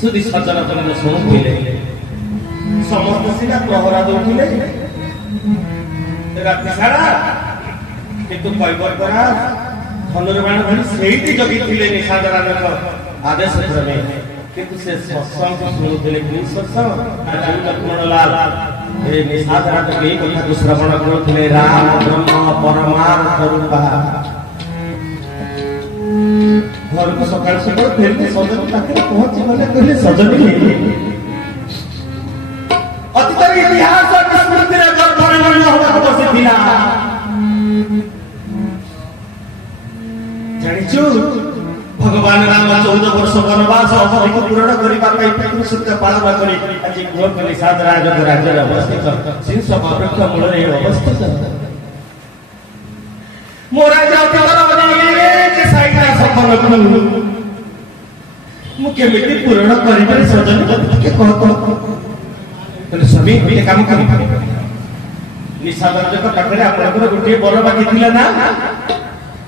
सुधी सज्जन तुम शुणुले समस्त सीना प्रहरा दौले राति सारा किंतु कैबर्तरा धनुर्बाण धरी से जगी निषाद राजा आदेश क्रमे किंतु से सत्संग शुणुले लक्ष्मणलाल निषाद राजा यही कथा को श्रवण करुले राम ब्रह्म परमार्थ रूपा घर को सकाल सकाल फेरते सजन पाखे पहुंची गले कहले सजन अतीतर इतिहास और स्मृति रे गर्भरे मरण होबा बसिथिला जानिछु भगवान राम 14 वर्ष वनवास अवधि को पूर्ण करिबा पई पितृ सत्य पालन करी आज गृह कली साध राज को राज्य रे अवस्थित सिंह वृक्ष मूल रे अवस्थित मोरा जाति के साइडा सफल करू मु केमिति पूर्ण करिबे सजन के कहत स्वामी गोटे काम करी निषाद को पाखरे आपनकर गोटे बर बाकी थिला ना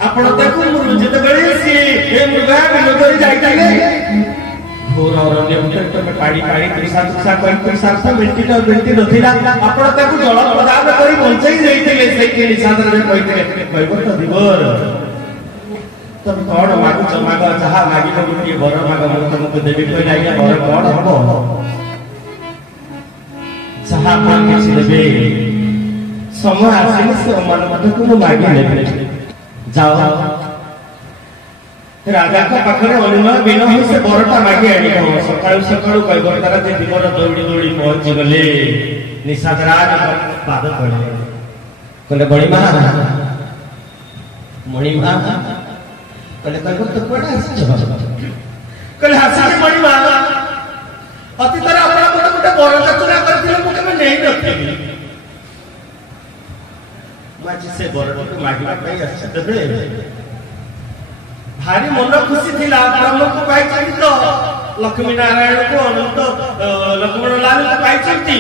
आपण ताकू जते बेले से ए मृगा बिलोरी जाइताले घोर अरण्य भितर में पाड़ी पाड़ी त्रिसा बेटी नथिला आपण ताकू जल प्रदान करी बंचाई देइतिले से निषाद रे कहिते कहबो त दिबर तब कौन मागु माग जहा मागी तो गोटे बर माग मु तुमको देबी कहला या बर कौन हबो जहा मान किछि देबे समय आसिले से मन मत को मागी लेबे जाओ राजा का पाखरे अनुमान बिना हो से बरटा मागी आनी हो सकाळ सकाळ कहबो तारा जे दिबर दौड़ी दौड़ी पहुंच गले निषाद राज पाद पड़े कहले बड़ी मां मणि मां कहले कहबो तो कोडा आछ कहले हासी मणि मां अति तरह अपना गोटे बरटा चुना करथिले मु केमे नहीं रखिबी माजी से बरटा को मागिबा पई आछ तबे भारी मन खुशी थिला ब्रह्म को पाइछी तो लक्ष्मी नारायण को अनंत लक्ष्मण लाल को पाइछी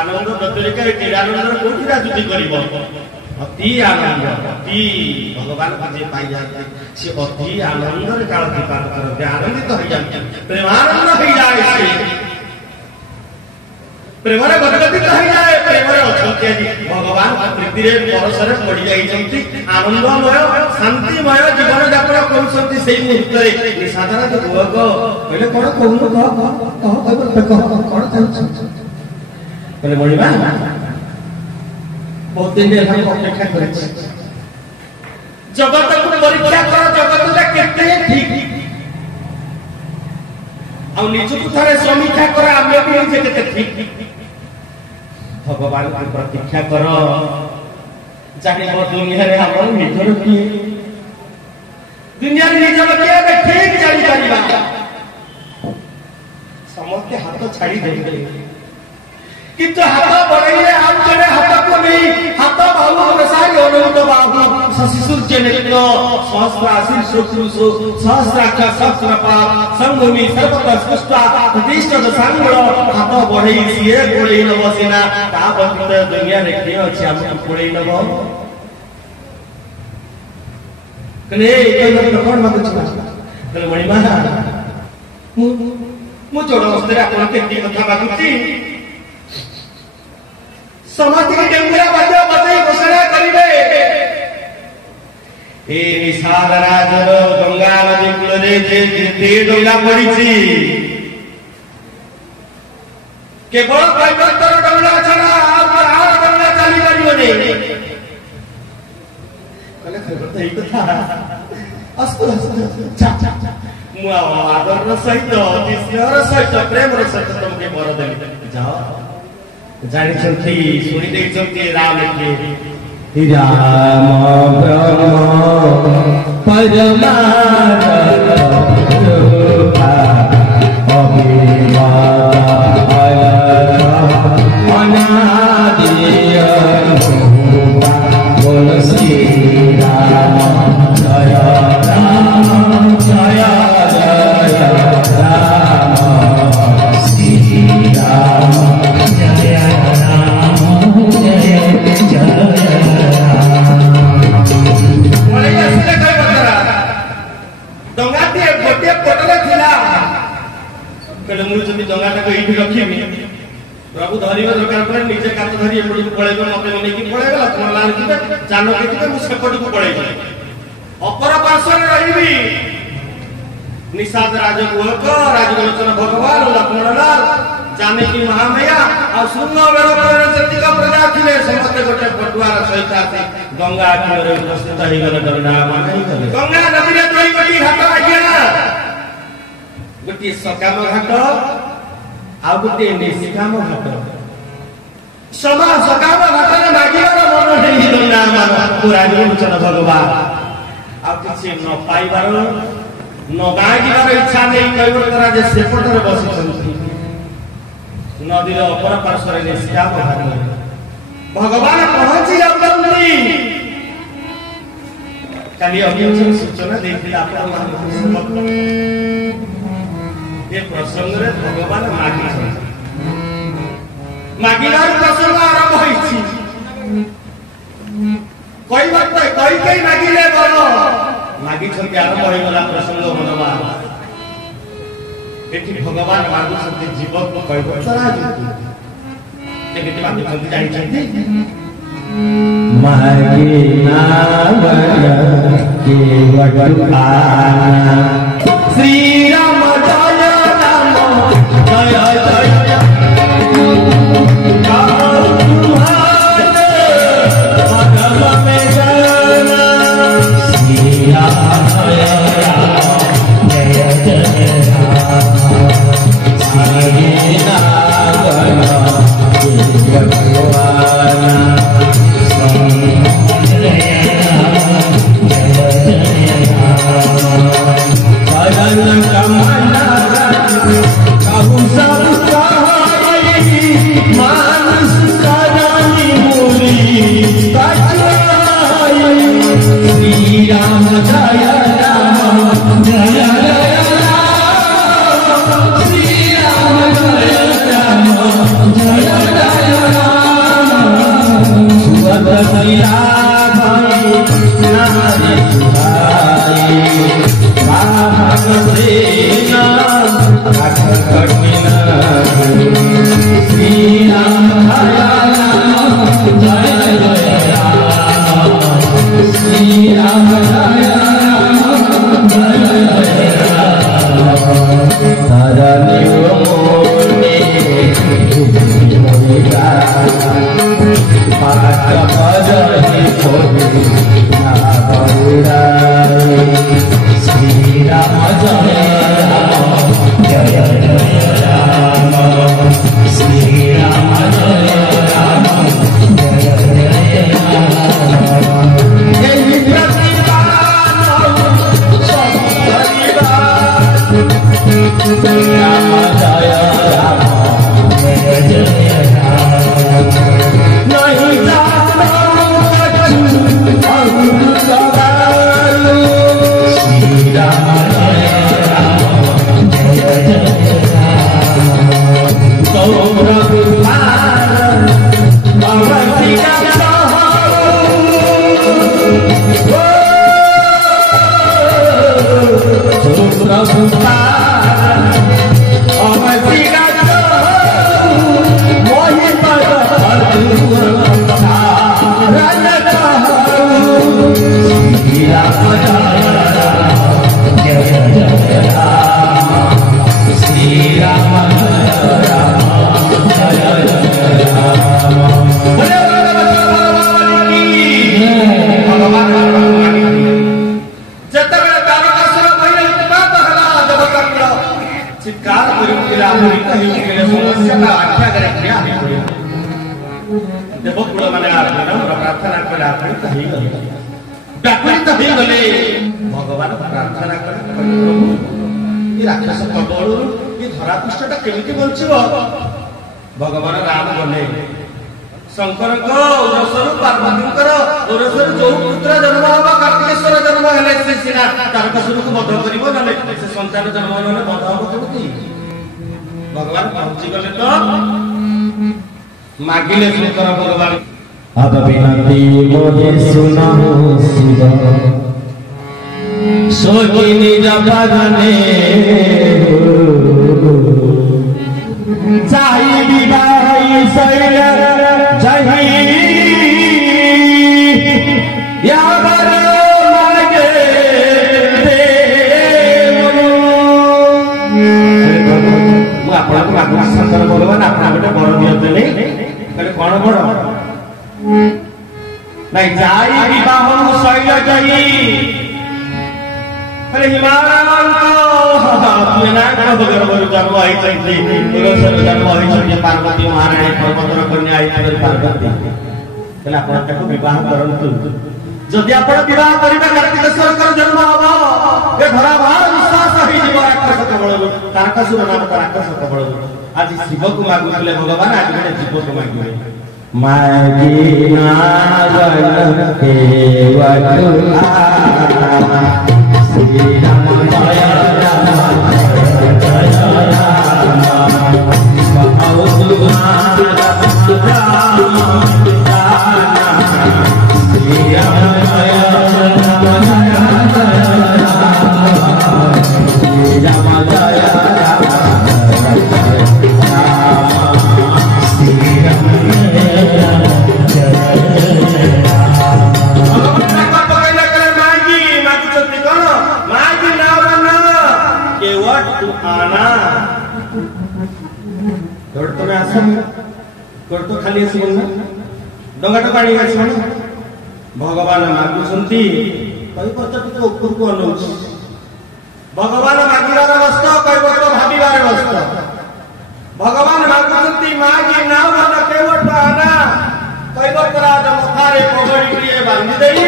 आनंद बदलिका आनंद कोठी राजुति करिवो अति आनंद अति भगवान को जे पाई जाते से अति आनंद रे काल दीपान करते आनंदित हो जाते प्रेमानंद हो जाए से प्रेमरे गदगदित हो जाए प्रेमरे अछंती भगवान प्रीति रे परसरे पड़ी जाई जंती आनंदमय शांतिमय जीवन यात्रा करूछंती सेही मुहूर्त रे निषादरा जो भोग पहले कोन कहू कह कोन चाहछ पहले मणिमा बहुत दिन हम अपेक्षा करिछि जगत को परीक्षा कर जगत केते ठीक आ निजु थारे समीक्षा कर आमे भी जे केते ठीक भगवान की प्रतीक्षा कर जानिबो दुनिया रे हमर निजर की दुनिया रे निजर के ठीक जानि परिबा समस्त हाथ छाड़ी देबे किंतु हाथ बड़ाइले हम जने हाथ को नहीं हाथ बाबू प्रसाद अनंत बाबू शशिशुर चेनेत्र सहस्र आशीर सुपुरुषो सहस्राक्ष सहस्रपाद संभूमि सर्वत स्पष्टा प्रतिष्ठ दशांगल हाथ बढ़ाई सिए कोळई न बसिना ता बंद दुनिया रे के अछि हम कोळई नबो कने एक कोन मत कने मणिमा मु जोड़ मस्ते आपन के कथा बाकुची समाधि के डेंगुरा बजा बजाई घोषणा करिवे ए निषाद राजर गंगा नदी कूल रे जे जे डोला पड़ीची केवल कैबर्तर डोला छना आर डोला चली परिबने कले कैबर्तर ई कथा अस्कुल चा मु आदर सहित स्नेहर सहित प्रेम सहित तुमके बर देली जाओ जानी चलती सुनी देख चलती राम के राम ब्रह्म परमानंद कहले मु जदि डंगाटा को एठी रखिबी प्रभु धरिबा दरकार पड़े निजे कात धरि एपट को पळेबो मते मने की पळेगला तुम लाल की जानो के मु सेपट को पळेबो अपर पार्श्व रहिबी निषाद राजगोलक राजगोलचन भगवान लक्ष्मणलाल जानकी महामाया आ सुन्न बेल पर जतिक प्रजा थिले समस्त गोटे पटुआर सहित आसी गंगा तीरे उपस्थित हो गले डंडा मानै गले गंगा नदी रे दुई गोटी घाट आज्ञा गोटी सकाम घाट आ गोटी निष्काम घाट समा सकाम घाट रे मागिबार मन हेई डंडा मान राजगोलचन भगवान आ किछि न पाइबार न मागिबार इच्छा नै कइबो तरा जे सेपटरे बसी छथि नदीर अपर पार्श्व निष्काम घाट भगवान पहुंची जाउछन्ती काली अभियोजन सूचना देथिला आपण ए प्रसंग रे भगवान मागिलार प्रसंग आरंभ होइछि कोई बात कोई कई मागिले बोलो मागी छन आरंभ होई गला प्रसंग मनवा एठी भगवान मागु सत्य जीवन को कहबो चला जेमिति मागु सत्य जानि छथि मागे नावया के वटुआना श्री राम जय राम जय जय भगवान प्रार्थना राक्षस कबल धरापृष्ठटा केमिति बंचिब भगवान राम गले शंकर पार्वती औरसर जो पुत्र जन्म हम कार्तिकेश्वर जन्म हेले से सीना तारकासुर को बध करिवो नले से संतान जन्म होले बध हो केमिति भगवान पहुंची गले तो मागिले शंकर भगवान अब विनती मोहे सुनाओ शिव सोची निज भगने शैल जही यावर मागे ମୁଁ ଆପଣଙ୍କୁ ମାଗୁଛି ଶଙ୍କର ଭଗବାନ ଆପଣ ଗୋଟେ ବର ଦିଅନ୍ତୁ ନାହିଁ କହିଲେ କଣ ବର ନାଇଁ ଯାଇ ବିବାହ ଶୈଳ ଜହି କହିଲେ ହିମାଳୟରୁ ଜନ୍ମ ହେଇଛନ୍ତି ପୁରୁଷରୁ ଜନ୍ମ ହେଇଛନ୍ତି ପାର୍ବତୀ ମହାରାଣୀ ପର୍ବତର କନ୍ୟା ହେଇଛନ୍ତି ପାର୍ବତୀ କହିଲେ ଆପଣ ତାକୁ ବିବାହ କରନ୍ତୁ ଯଦି ଆପଣ ବିବାହ କରିବେ କାର୍ତ୍ତିକେଶ୍ୱରଙ୍କର ଜନ୍ମ ହବ ଏ ଧରା ଭାର ବିଶ୍ୱାସ ହେଇଯିବ ରାକ୍ଷସ କବଳରୁ ତାରକାସୁର ନାମକ ରାକ୍ଷସ କବଳରୁ ଆଜି ଶିବକୁ ମାଗୁଥିଲେ ଭଗବାନ ଆଜି ଗୋଟେ ଜୀବକୁ ମାଗିବେ ମାଗିନା ଶ୍ରୀରାମ ଜୟ ରାମ ଜୟ ରାମ ଖାଲି ଆସିବ ଡଙ୍ଗାଟା ପାଣି ଆସିବ ଭଗବାନ ମାଗୁଛନ୍ତି କହିପତ୍ର ଟିକେ ଉପରକୁ ଅନଉଛି ଭଗବାନ ମାଗିବାର ବସ୍ତ କହିପତ୍ର ଭାବିବାର ବସ୍ତ ଭଗବାନ ମାଗୁଛନ୍ତି ମାଗି ନା ମନ କେଉଟ ଆନା କହିପତ୍ର ଆଜ ମଥାରେ ପଗଡ଼ିଟିଏ ବାନ୍ଧି ଦେଇ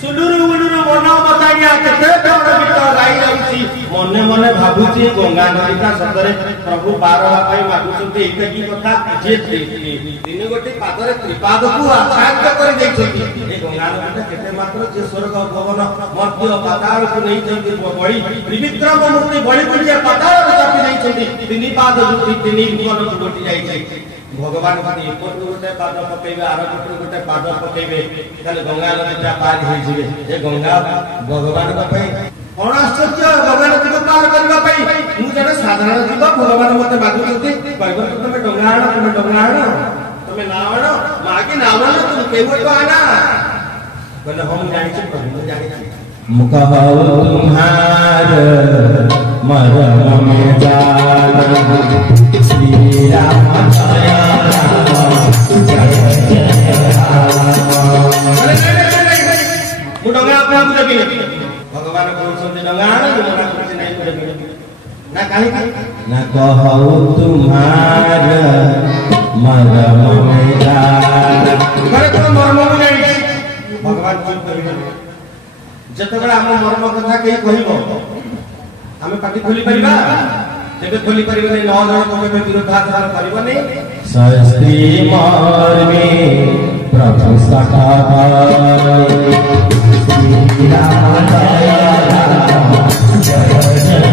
ସୁଲୁରୁ ଉଲୁରୁ ମନ ମତାଣିଆ କେତେ କଣ ଗୀତ ଗାଇ ଯାଉଛି ମନେ ମନେ ଭାବୁଛି ଗଙ୍ଗା ନଦୀଟା ସତରେ ପ୍ରଭୁ ପାର ହେବା ପାଇଁ ମାଗୁଛନ୍ତି ଏଇଟା କି କଥା ଯେ ତିନି ଗୋଟି ପାଦରେ ତ୍ରିପାଦକୁ ଆଚ୍ଛାଦିତ କରି ଦେଇଛନ୍ତି ଏ ଗଙ୍ଗା ନଦୀଟା କେତେ ମାତ୍ର ଯେ ସ୍ୱର୍ଗ ଭବନ ମଧ୍ୟ ପାତାଳକୁ ନେଇଛନ୍ତି ବଳି ତ୍ରିବିକ୍ରମ ମୂର୍ତ୍ତି ବଳିକୁ ଯେ ପାତାଳକୁ ଚାପି ଦେଇଛନ୍ତି ତିନି ପାଦ ଯୁକ୍ତି ତିନି ଭୁବନକୁ ଗୋଟି ଯାଇଛି ଭଗବାନ ଯଦି ଏପଟରୁ ଗୋଟେ ପାଦ ପକେଇବେ ଆର ପଟରୁ ଗୋଟେ ପାଦ ପକେଇବେ ତାହେଲେ ଗଙ୍ଗା ନଦୀଟା ପାର ହେଇଯିବେ ଏ ଗଙ୍ଗା ଭଗବାନଙ୍କ ପାଇଁ କଣ ଆଶ୍ଚର୍ଯ୍ୟ ଗଙ୍ଗା ନଦୀକୁ ପାର କରିବା ପାଇଁ ମୁଁ ଜଣେ ସାଧାରଣ ଜୀବ ଭଗବାନ ମତେ ମାଗୁଛନ୍ତି କହିବ ତମେ ଡଙ୍ଗା ଆଣ ତମେ ନା ଆଣ ମାଗି ନା ଆଣ ତମେ କେଉଁଠୁ ଆଣା କହିଲେ ହଁ ମୁଁ ଜାଣିଛି ପ୍ରଭୁ ମୁଁ ଜାଣିଛି मुकहु तुम्हार मरम में जान श्री राम जय राम जय जय ମୁଁ ଡଙ୍ଗା ଆପଣଙ୍କୁ ଦେବିନି ଭଗବାନ କହୁଛନ୍ତି ଡଙ୍ଗା ଆଣ ନା କାହିଁକି न कहु तुम्हार मरम में जान ଘରେ ତମ ମର୍ମ ମୁଁ ଜାଣିଛି ଭଗବାନ ଚୁପ୍ କରିବେ ଯେତେବେଳେ ଆମ ମର୍ମ କଥା କେହି କହିବ ଆମେ ପାଟି ଖୋଲି ପାରିବା ତେବେ ଖୋଲି ପାରିବନି 9 ଜଣଙ୍କ କେବେ ବିରୋଧାଚରଣ କରିବନି शास्त्री मर्मे प्रभु सखा श्री राम जय राम जय जय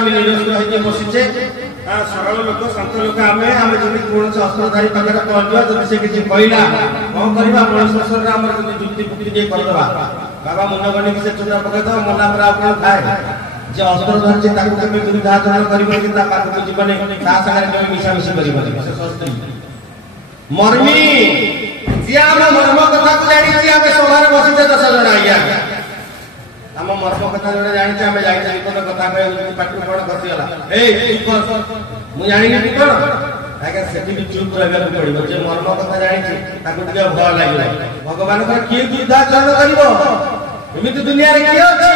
ଆମେ ନିରସ୍ତ୍ର ହେଇକି ବସିଛେ ସରଳ ଲୋକ ଶାନ୍ତ ଲୋକ ଆମେ ଯଦି କୌଣସି ଅସ୍ତ୍ରଧାରୀ ପାଖରେ ପହଞ୍ଚିବା ଯଦି ସେ କିଛି କହିଲା କଣ କରିବା ମଣିଷ ଶରୀରରେ ଆମର ଯଦି ଯୁକ୍ତି ଫୁକ୍ତି ଟିକେ କରିଦେବା ବାବା ମୁଣ୍ଡ ଗଣିକି ସେ ଚୁଟା ପକେଇଦବା ମଲା ପରେ ଆଉ କଣ ଥାଏ ଯେ ଅସ୍ତ୍ର ଧରିଛି ତାକୁ କେବେ ବିରୁଦ୍ଧାଚରଣ କରିବନି ତା ପାଖକୁ ଯିବନି ତା ସାଙ୍ଗରେ କେବେ ମିଶାମିଶି କରିବନି ମର୍ମୀ ଯିଏ ଆମ ମର୍ମ କଥାକୁ ଜାଣିଛି ଆମେ ସଭାରେ ବସିଛେ 10 ଜଣ ଆଜ୍ଞା ଆମ ମର୍ମ କଥା ଜଣେ ଜାଣିଛି ଆମେ ଯାଇଛେ ବିପଦ କଥା କହିବାକୁ ପାଟିରୁ କଣ ଖସିଗଲା ମୁଁ ଜାଣିନି ତୁ କଣ ଆଜ୍ଞା ସେଠି ବି ଚୁପ୍ ରହିବାକୁ ପଡିବ ଯେ ମର୍ମ କଥା ଜାଣିଛି ତାକୁ ଟିକେ ଭୟ ଲାଗିବ ଭଗବାନଙ୍କର କିଏ ବିରୁଦ୍ଧାଚରଣ କରିବ ଏମିତି ଦୁନିଆରେ କିଏ ଅଛି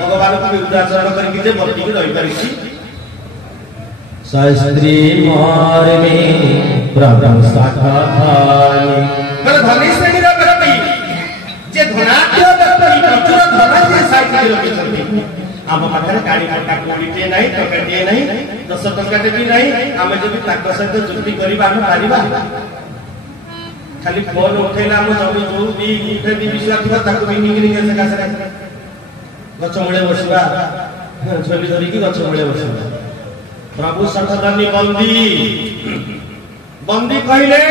ଭଗବାନଙ୍କୁ ବିରୁଦ୍ଧାଚରଣ କରିକି ଯେ ବଞ୍ଚିକି ରହିପାରିଛି शास्त्री मर्मे प्रभु सखा ଧନୀ ଶ୍ରେଣୀର ବ୍ୟକ୍ତି ଯେ ଧନାଢ୍ୟ ବ୍ୟକ୍ତି ପ୍ରଚୁର ଧନ ଯେ ସାଇତି ରଖିଛନ୍ତି ଆମ ପାଖରେ ଗାଡି ଘଣ୍ଟା କୋଡ଼ିଟିଏ ନାହିଁ ଟଙ୍କାଟିଏ ନାହିଁ 10 ଟଙ୍କାଟେ ବି ନାହିଁ ଆମେ ଯଦି ତାଙ୍କ ସହିତ ଯୁକ୍ତି କରିବା ଆମେ ପାରିବା ଖାଲି ଫୋନ ଉଠେଇଲେ ଆମ ଜମି ଯୋଉ ବି ବିଷୟ ଥିବା ତାକୁ ବି ନିଙ୍ଗିନିଙ୍ଗି ସକାଶରେ ଗଛ ମୂଳେ ବସିବା ଝୋଲି ଧରିକି ଗଛ ମୂଳେ ବସିବା प्रभु सठदानी बंदी बंदी कहले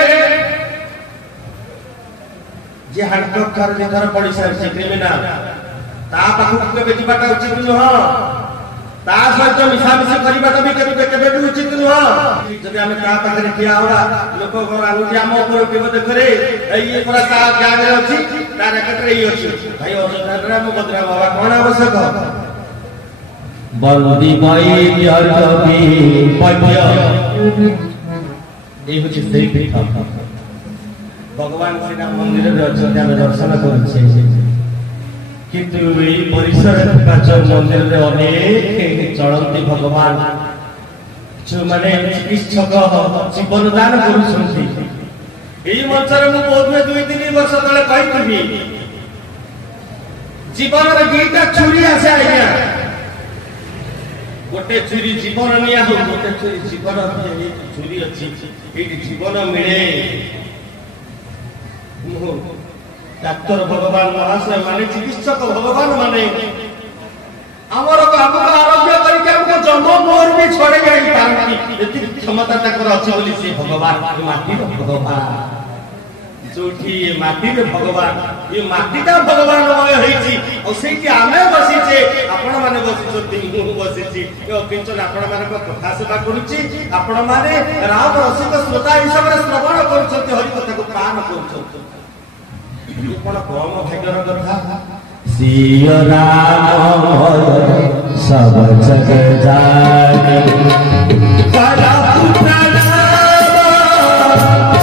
जे हांडकप कर निधर पड़ी सारी क्रिमिनाल ता पाखु केबे जिबाटा उचित नुह ता सहित मिशामिशी करबाटा भी केबे भी उचित नुह जब आम ता पाखरे ठिया होगा लोक आगुची आम ऊपर केबे देखरे ये पूरा ता गैंग रे अछि ता रैकेट रे अछि भाई अयोध्या में बदरा बाबा कोन आवश्यक बंदी भाई कवि पद्य ये होछि सेई पीठ भगवान श्री राम मंदिर रे अयोध्या में दर्शन करछे किंतु ए परिसर मंदिर रे अनेक चलंती भगवान जो माने चिकित्सक जीवन दान करुछंती एई मंचर मु बहुत में 2-3 वर्ष तले कहितबी जीवन रे गीता छुरी आसे आइया गोटे छुरी जीवन निया हो गोटे छुरी जीवन छुरी अछि एई जीवन मिले डाक्तर भगवान महाशय माने चिकित्सक भगवान माने आमर बाबू आरोग्य करके हमको जन्म मोर भी छोड़े गई पारती एति क्षमता तकर अछि बोली से भगवान माटी भगवान जोठी ये माटी रे भगवान ये माटीटा भगवान मय होईची और सेठी आमे बसी छे आपण माने बसी छथि मु बसी छी यो किंचन आपण माने को कथा सेवा करूची आपण माने राम रसिक श्रोता हिसाब रे श्रवण करूछथि हरि कथा को पान करूछथि ये कोन कम भाग्यर कथा सिय राम सब जग जाने सदा पुत्र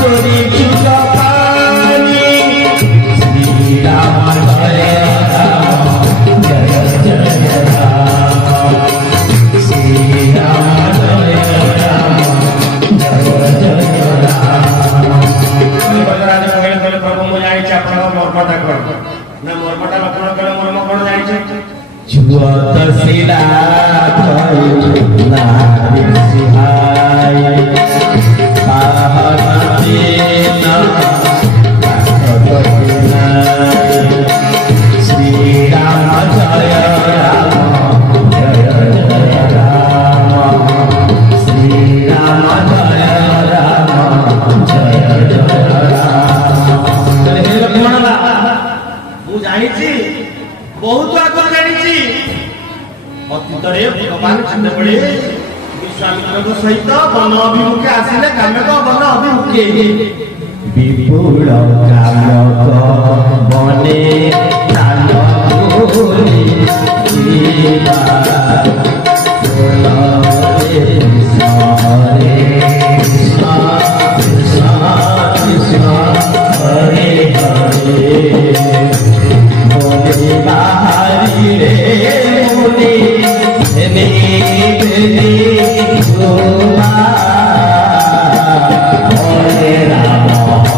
चोरी चुका पानी श्री राम जय राम जय जय राम श्री राम जय राम जय जय राम बजराज कहले कहले प्रभु मु जाई छी आपण मर्मटा कर ना मर्मटा लक्षण कहले मर्म कोन जाई छी जुवत सिला भई नारी सिहाय पाहती ना भगवती नाय श्री राम जय राम जय जय राम श्री राम जय राम जय जय राम हे लक्ष्मण मु जाई छी बहुत आगर जाई छी अतीत रे भगवान छंद पड़े विश्वामित्र सहित वन अभिमुखे आसिले काम्यक वन अभिमुखे विपुल कामक बने प्राण बोली जीवा बोले हरे कृष्ण कृष्ण कृष्ण हरे हरे बोले बाहरी रे मुनि ने ने गोवा हरे राम राम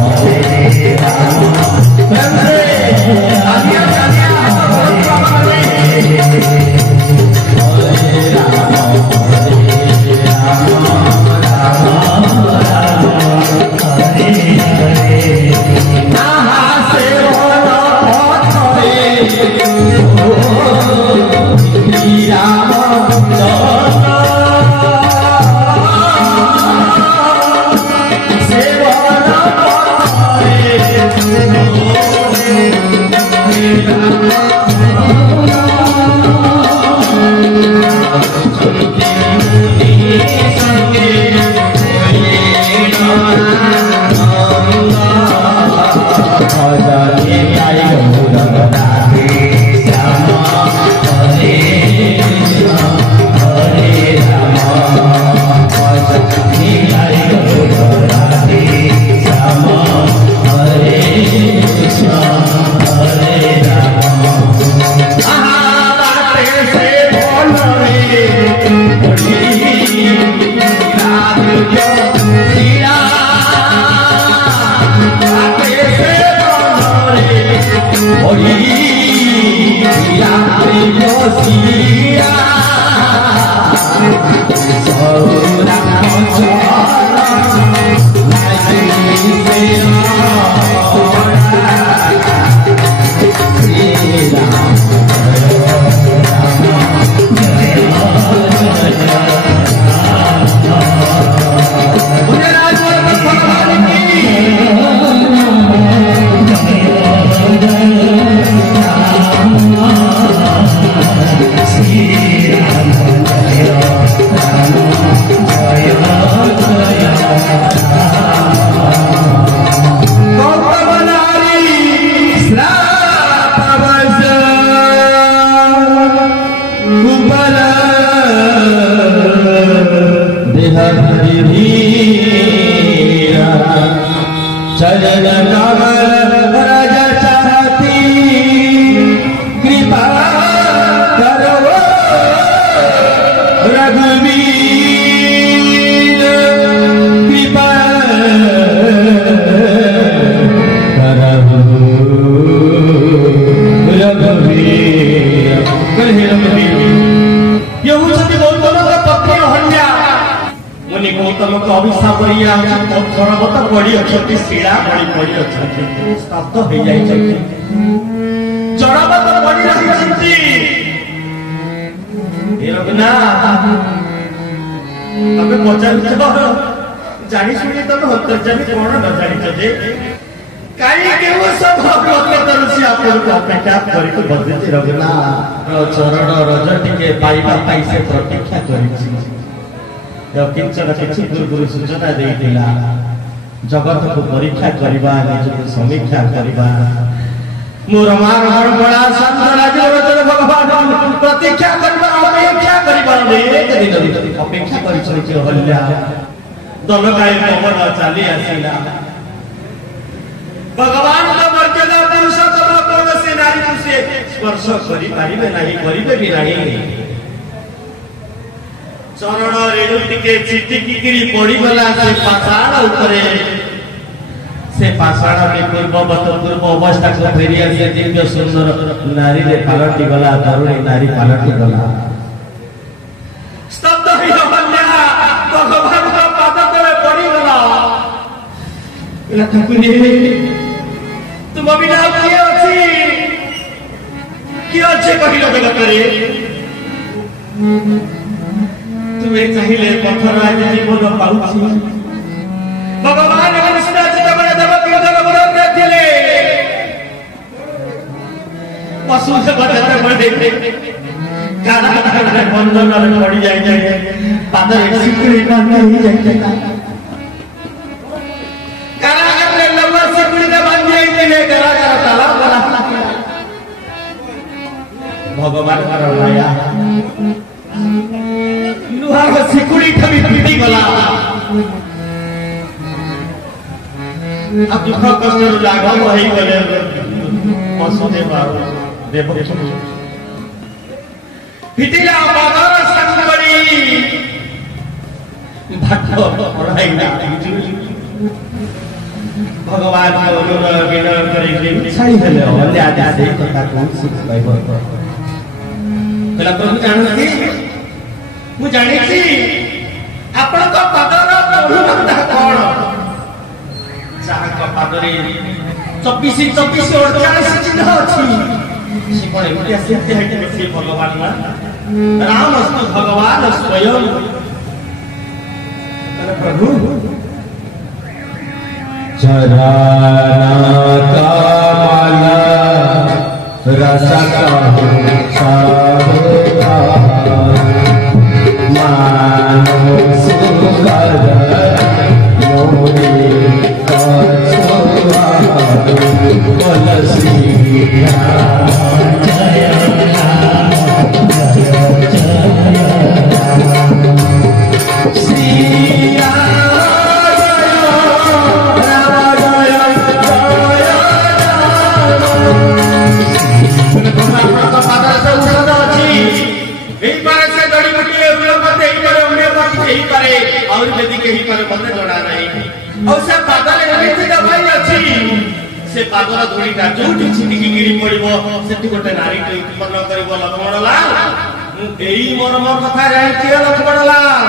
कुबला देहरी वीरा चरण कमल रज चाहती कृपा करो रघुवीर कृपा करो रघुवीर कहे रघुवीर यह होती गौतम का पत्नी अहल्या मुनि गौतम को अभिशाप पर्वत पड़ी अच्छी शिला बड़ी पड़ी अच्छी स्तब्ध हो जाए जड़बत पड़ी रही रघुनाथ तमें पचार जानी शुणी तुम अंतर्जामी कौन न जानी कहीं केवल सब अपेक्षा कर रघुनाथ चरण रज टे पाइबा से प्रतीक्षा कर किंचन किसी पूर्व सूचना देला जगत को परीक्षा करवा निज समीक्षा करवा मोर मार बड़ा संत भगवान प्रतीक्षा करवा अपेक्षा करवा अपेक्षा कर हल्या दलगाई पवन चली आसला भगवान का मर्यादा पुरुषोत्तम कौन से नारी से स्पर्श करि पारिबे नहीं करिबे भी नहीं चरण रेणु टिके चिटिकी पड़ी गला से पाषाण उपरे से पाषाण के पूर्ववत पूर्व अवस्था को फेरी आसे दिव्य सुंदर नारी रे पालटी गला तरुणी नारी पालटी गला स्तब्ध हो हल्या भगवान का पाद तले पड़ी गला इला ठाकुर तुम बिना किए अच्छे कहिल जगत रे तुम्हें चाहिए पत्थर आज जीवन पाउछि भगवान कृष्ण चितबले देवकी जगबरन थिले पशु से बचत बड़े काना बंधन रे पड़ी जाय पाद सिकड़ी बांधी जाय काना के लम्बा सिकड़ी ने बांधी दिले करा ताला बना भगवान का माया लुहार सिकुड़ी कभी पीटी गला अब दुख कष्ट लाघव होई गले वसुदेव देवकी पिटिला बादर संगड़ी भट्ट पढ़ाईला भगवान को अनुग्रह विनय करी छाई हेले हल्ले आदि से कथा कौन सिख पाइबो कला प्रभु जानती मु जानी छी आपण को पदर प्रभुता कोन जहाँ को पदरे 24 48 चिन्ह अछि से कोन एतिया सत्य है कि श्री भगवान ना राम अस्तु भगवान स्वयं प्रभु चराना कामला रसका मानो सुकर मोरे कछुआ तुलसी और यदि कहीं पर मते जोड़ा नहीं और से पादले एमिति दबाई अछि से पादर धुळीटा जोठी छिटिकी गिरी पड़िबो सेति गोटे नारी के उत्पन्न करबो लक्ष्मण लाल एई मोर कथा जाई लक्ष्मण लाल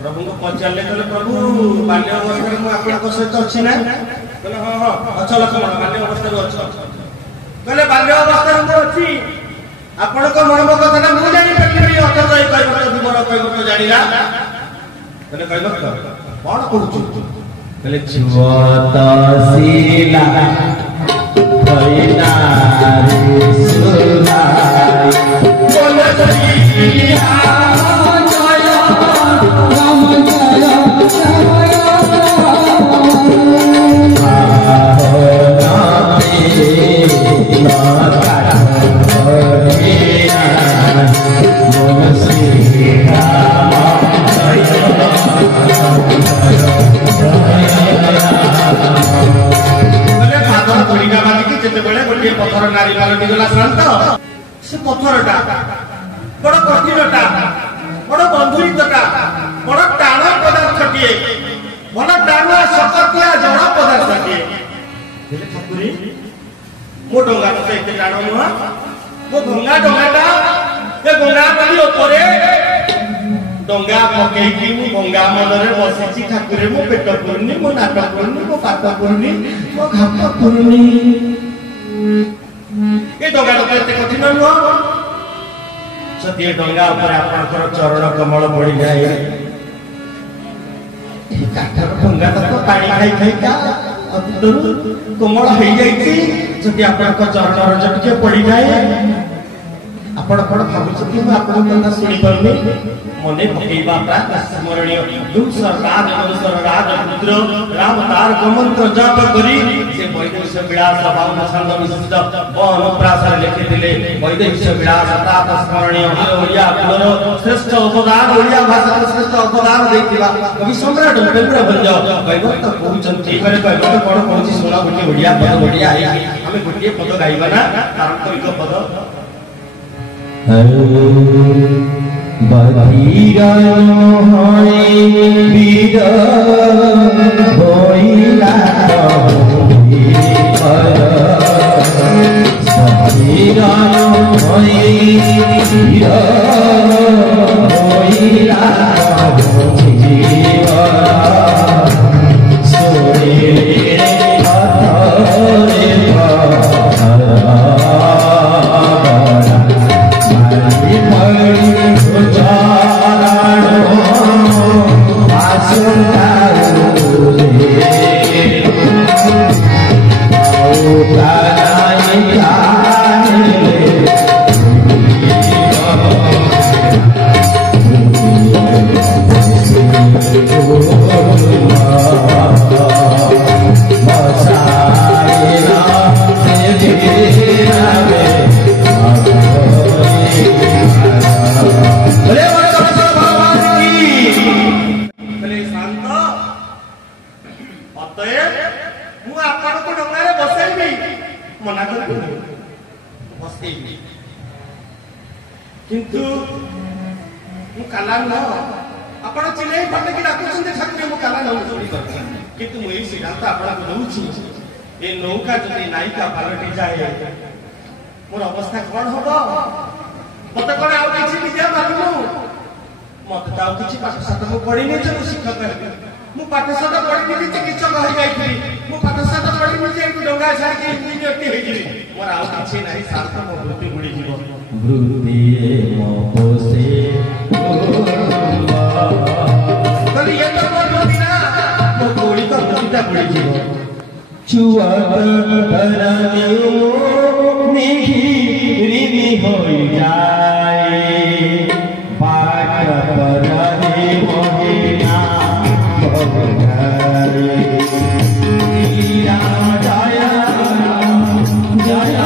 प्रभु को पचारले कहले प्रभु बाल्य अवस्था में आपन सहित अछि ना कहले हां हां अच्छा लक्ष्मण बाल्य अवस्था में अछि कहले बाल्य अवस्था में अछि आपण को मन कथा ना मु जानि पकड़ी अथ जाई कहबो तो मोर कहबो तो जानिला कहले कहबो कोन कहू कहले छुआतासीला भैना सुनाई बोलसिया जय राम जय जय ହେଇଗଲା ଶାନ୍ତ ସେ ପଥରଟା ବଡ କଠିନଟା ବଡ ବନ୍ଧୁରିତଟା ବଡ ଟାଣ ପଦାର୍ଥଟିଏ ବଡ ଟାଣୁଆ ଶକତିଆ ଜଣ ପଦାର୍ଥଟିଏ ହେଲେ ଠାକୁରୀ ମୋ ଡଙ୍ଗାଟା ତ ଏତେ ଟାଣ ନୁହଁ ମୋ ଭଙ୍ଗା ଡଙ୍ଗାଟା ଏ ଗଙ୍ଗା ନଦୀ ଉପରେ ଡଙ୍ଗା ପକେଇକି ମୁଁ ଗଙ୍ଗା ମନରେ ବସିଛି ଠାକୁରେ ମୋ ପେଟ ପୁରୁନି ମୋ ନାଟ ପୁରୁନି ମୋ ପାଦ ପୁରୁନି ମୋ ଘାଟ ପୁରୁନି ଏ ଡଙ୍ଗାଟା ତ ଏତେ କଠିନ ନୁହଁ ଯଦି ଏ ଡଙ୍ଗା ଉପରେ ଆପଣଙ୍କର ଚରଣ କମଳ ପଡିଯାଏ କାଠର ଡଙ୍ଗାଟା ତ ପାଣି ଖାଇ ଖାଇକା ଅନ୍ତରୁ କୋମଳ ହେଇଯାଇଛି ଯଦି ଆପଣଙ୍କ ଚରଣ ରଜ ଟିକେ ପଡିଯାଏ ଆପଣ କଣ ଭାବୁଛନ୍ତି ମୁଁ ଆପଣଙ୍କ କଥା ଶୁଣିପାରୁନି ମନେ ପକେଇବା ପ୍ରାତ ସ୍ମରଣୀୟ ରାଜପୁତ୍ର ରାମ ତାର ମନ୍ତ୍ର ଜପ କରି ସେ ବୈଦେଶ ବିଳାସ ବାଉନ ଛନ୍ଦ ବିଶିଷ୍ଟ ଅନୁପ୍ରାସରେ ଲେଖିଥିଲେ ବୈଦେଶ ବିଳାସ ତାପ ସ୍ମରଣୀୟ ଓଡ଼ିଆ କୁଳର ଶ୍ରେଷ୍ଠ ଅବଦାନ ଓଡ଼ିଆ ଭାଷାର ଶ୍ରେଷ୍ଠ ଅବଦାନ ଦେଇଥିବା କବି ସମ୍ରାଟ ଉପେନ୍ଦ୍ର ଭଞ୍ଜ କୈବର୍ତ୍ତ କହୁଛନ୍ତି କଣ କହୁଛି ଶୁଣ ଗୋଟିଏ ଓଡ଼ିଆ ପଦ ଓଡ଼ିଆ ଆମେ ଗୋଟିଏ ପଦ ଗାଇବା ନା ପାରମ୍ପରିକ ପଦ बधीरा होए वीर होइला बधीरा होए वीर होइला सोरे किंतु मु काला न आपण चिले फटे कि डाकुछन ठाकुर मु काला न किंतु मु ई सिद्धांत आपण को दउछि ए नौका जति नायिका पालटी जाए मोर अवस्था कोन होबो मते कोन आउ किछि निजा मालुम मते ताउ किछि पाठशाला मु पढिने छ मु शिक्षक मु पाठशाला पढिने चिकित्सक होई जाईथि मु पाठशाला पढिने जे डंगा छाड़ के इंजीनियर के हेजिरि मोर आउ किछि नाही शास्त्र मो वृत्ति बुडी जीव वृत्ति मोसे कली ये तो बोलती ना मो कोड़ी तो मुटा बुडी जीव चुआ धरनियो निही रिनी होई जाए बाट परने मोहिना भवघरे राम जय जय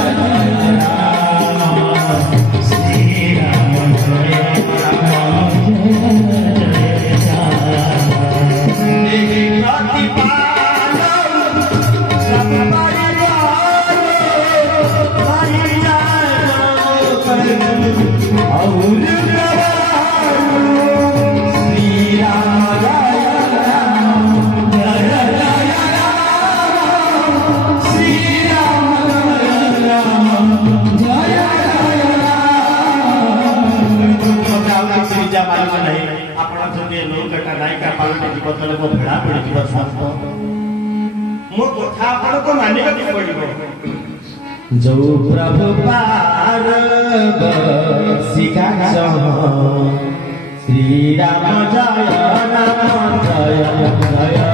मो कथा आपण को मानिबा के पड़िबो जो प्रभु पार सिखा श्री राम जय राम जय जय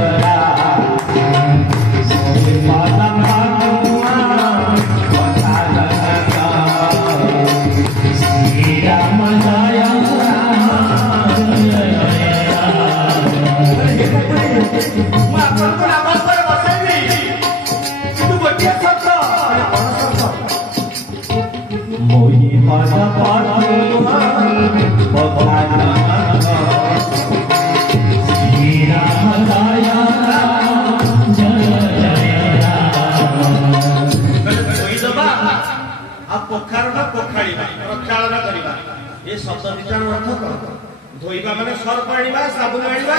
ये शब्द दिटार अर्थ कौन धोइबा माने सर्फ आनिबा साबुन आनिबा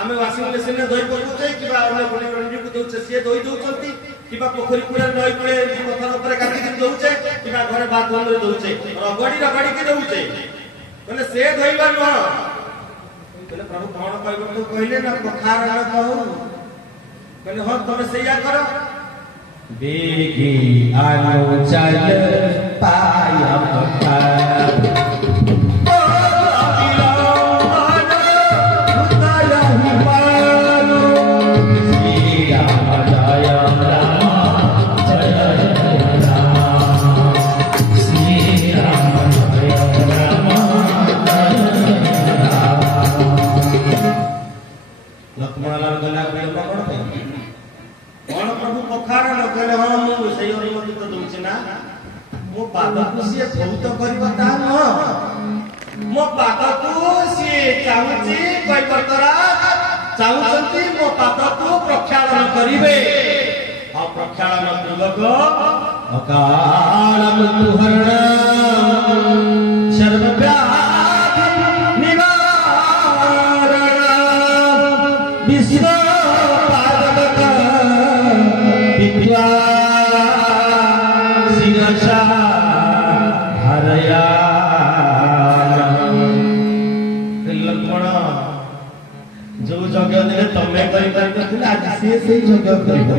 आमे वाशिंग मशीन रे धोइ पकौछे किबा अन्य कोनी रंडी को दउछे से धोइ दउछंती किबा पोखरी कुड़ा नई कुड़े पत्थर ऊपर काटी के दउछे किबा घरे बाथरूम रे दउछे रगड़ी के दउछे माने से धोइबा न कहले प्रभु कौन कहबो तो कहले ना पखार न कहू कहले हो तमे सैया करो बेगी आनो चल पाया पखार बहुत करता मो पाद को सी चाहूची कैबर्तरा चाहूचंती मो पाद को प्रक्षालन करिवे आ प्रक्षालन पूर्वक अकाल मृत्युहरण सर्वव्याधि निवारण विश्व पादक विद्वा शिरसा लक्ष्मण जो यज्ञ दिले तमे करि पारिथिले आज से यज्ञ करिबो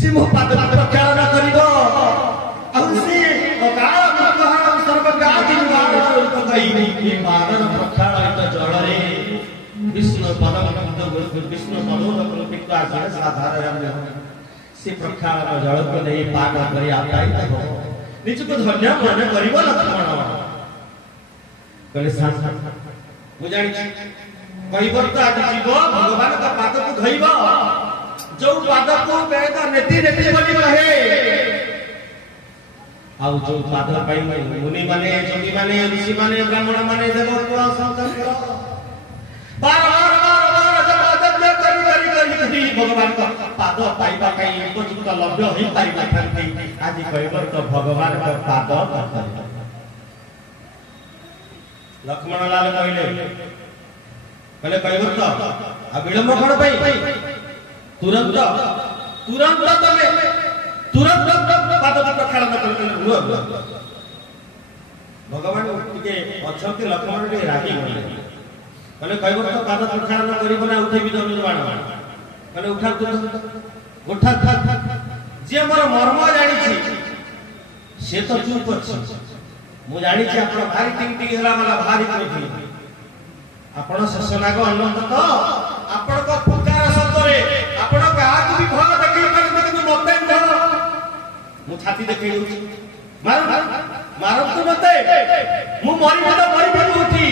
से मो पाद प्रक्षालन करिबो आ से अकाल मृत्युहरण सर्वव्याधि निवारण तो कहि ए पादर प्रक्षालन जल रे विष्णु पदम विष्णु पदोदक पित्वा साधारण से प्रक्षालन जल को नहीं पाद करि आताई हो निजको धन्य मन करिबो लक्ष्मण कहले साथ मु जानि कैबर्त आज जीव भगवान का पाद को धइब जो पाद को वेद नेति नेति बोली कहे आ जो पाद पाई मुनि माने जोगी माने ऋषि माने ब्राह्मण माने देवत्व संचक्र बार करी भगवान का पाद पाइबा कई उपयुक्त लभ्य होई पारिबा थांती आज कैबर्त भगवान का पाद लक्ष्मण लाल कहले कैबर्त आ विलंब कोन पई तुरंत तमे तुरंत पाद प्रक्षालन कर भगवान के अछते लक्ष्मण के रागी होले कहले कैबर्त पाद प्रक्षालन करिबो ना उठेबि धनुर्बाण कहले उठा जे मोर मर्म जानि छी से तो चुप अछि मु जानि छी आपण भारी टिंग टिंग हला मला भारी कोथि आपण शशनाग अनंत तो आपण को पुकार सतरे आपण का आगु भी भय देखि पर कि मते न मु छाती देखि मार तू मते मु मरी उठी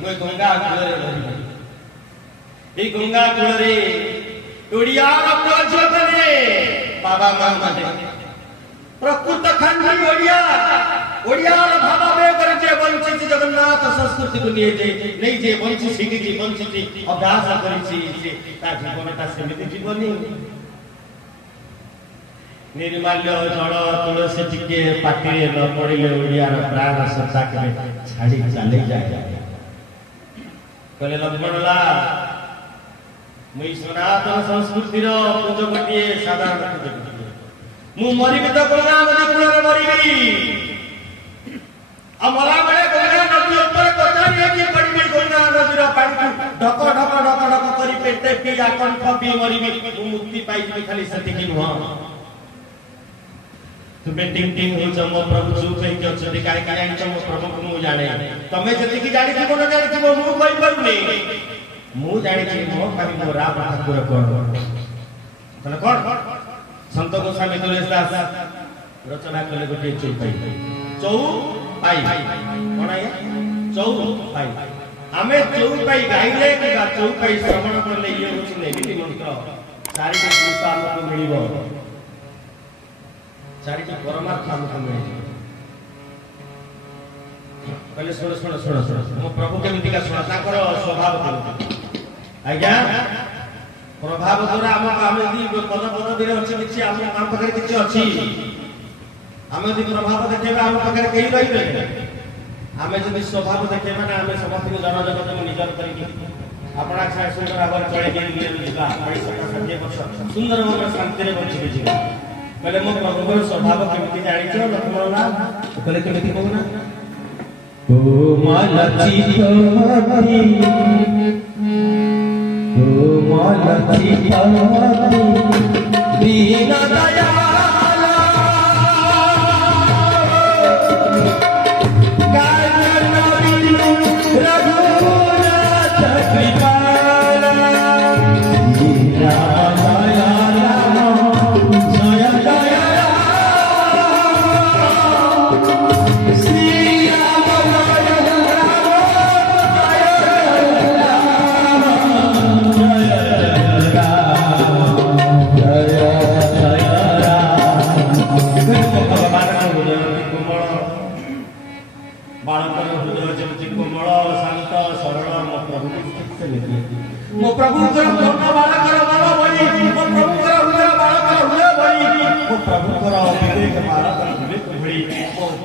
मु गंगा कूଳରେ मरि ए गंगा कूଳରେ ओडियार प्रज्वलने बाबा मां माने प्रकृत खंडी ओडियार भावे करजे वंचित जगन्नाथ संस्कृति को नहीं जे वंचित सिंगी वंचित अभ्यास करिछि से ता जीवनटा समिति जीवनी निर्माल्य जल तुलसी टिके पाटी न पड़िले ओडियार प्राण सत्ता के छाड़ी चले जाए कहले लक्ष्मणला मुई सनातन संस्कृति रो पूजो गटिए साधारण पूजो मु मरिबि त गंगा नदी कूଳରେ मरिबि अमरा बेले गंगा नदी ऊपर कचारी की पड़ी गंगा नदी रो पानी ढक करी पेटे पिया कंठ पी मरिबि मुक्ति पाई जिबि खाली सती की नुह तुमे टिंग टिंग हो जम प्रभु चुप है के अछि काय काय जम प्रभु को मु जाने तमे जति की जानि थबो न जानि थबो मु कहि परुनी मु जानि छी मो खाली मो राम ठाकुर कोन तने कोन संत गोस्वामी तुलसी दास रचना कले गोटे चौपाई कोन आया चौपाई आमे चौपाई गाइले कि चौपाई श्रवण करले ये होछि नेगेटिव मंत्र चारि के पुरुष हमको मिलिबो चारि के परमात्मा हमको मिलिबो कहले सुन मो प्रभु केमिति का सुना ताकर स्वभाव आज्ञा प्रभाव द्वारा आम पद दिन अच्छी किसी आम पाखे किसी अच्छी आम यदि प्रभाव देखेगा आम पाखे कहीं रही आमे जदि स्वभाव देखे माने आमे समस्त जन जगत को निजर करी अपना छाय सुंदर आवर चले दिए जीवा 60 वर्ष सुंदर मन शांति रे बची जीवा मैंने मो प्रभु स्वभाव केमिति जानिछो लक्ष्मण ना कहले केमिति कहूना ओ मालची पति ओ मालची पति दीन दयाला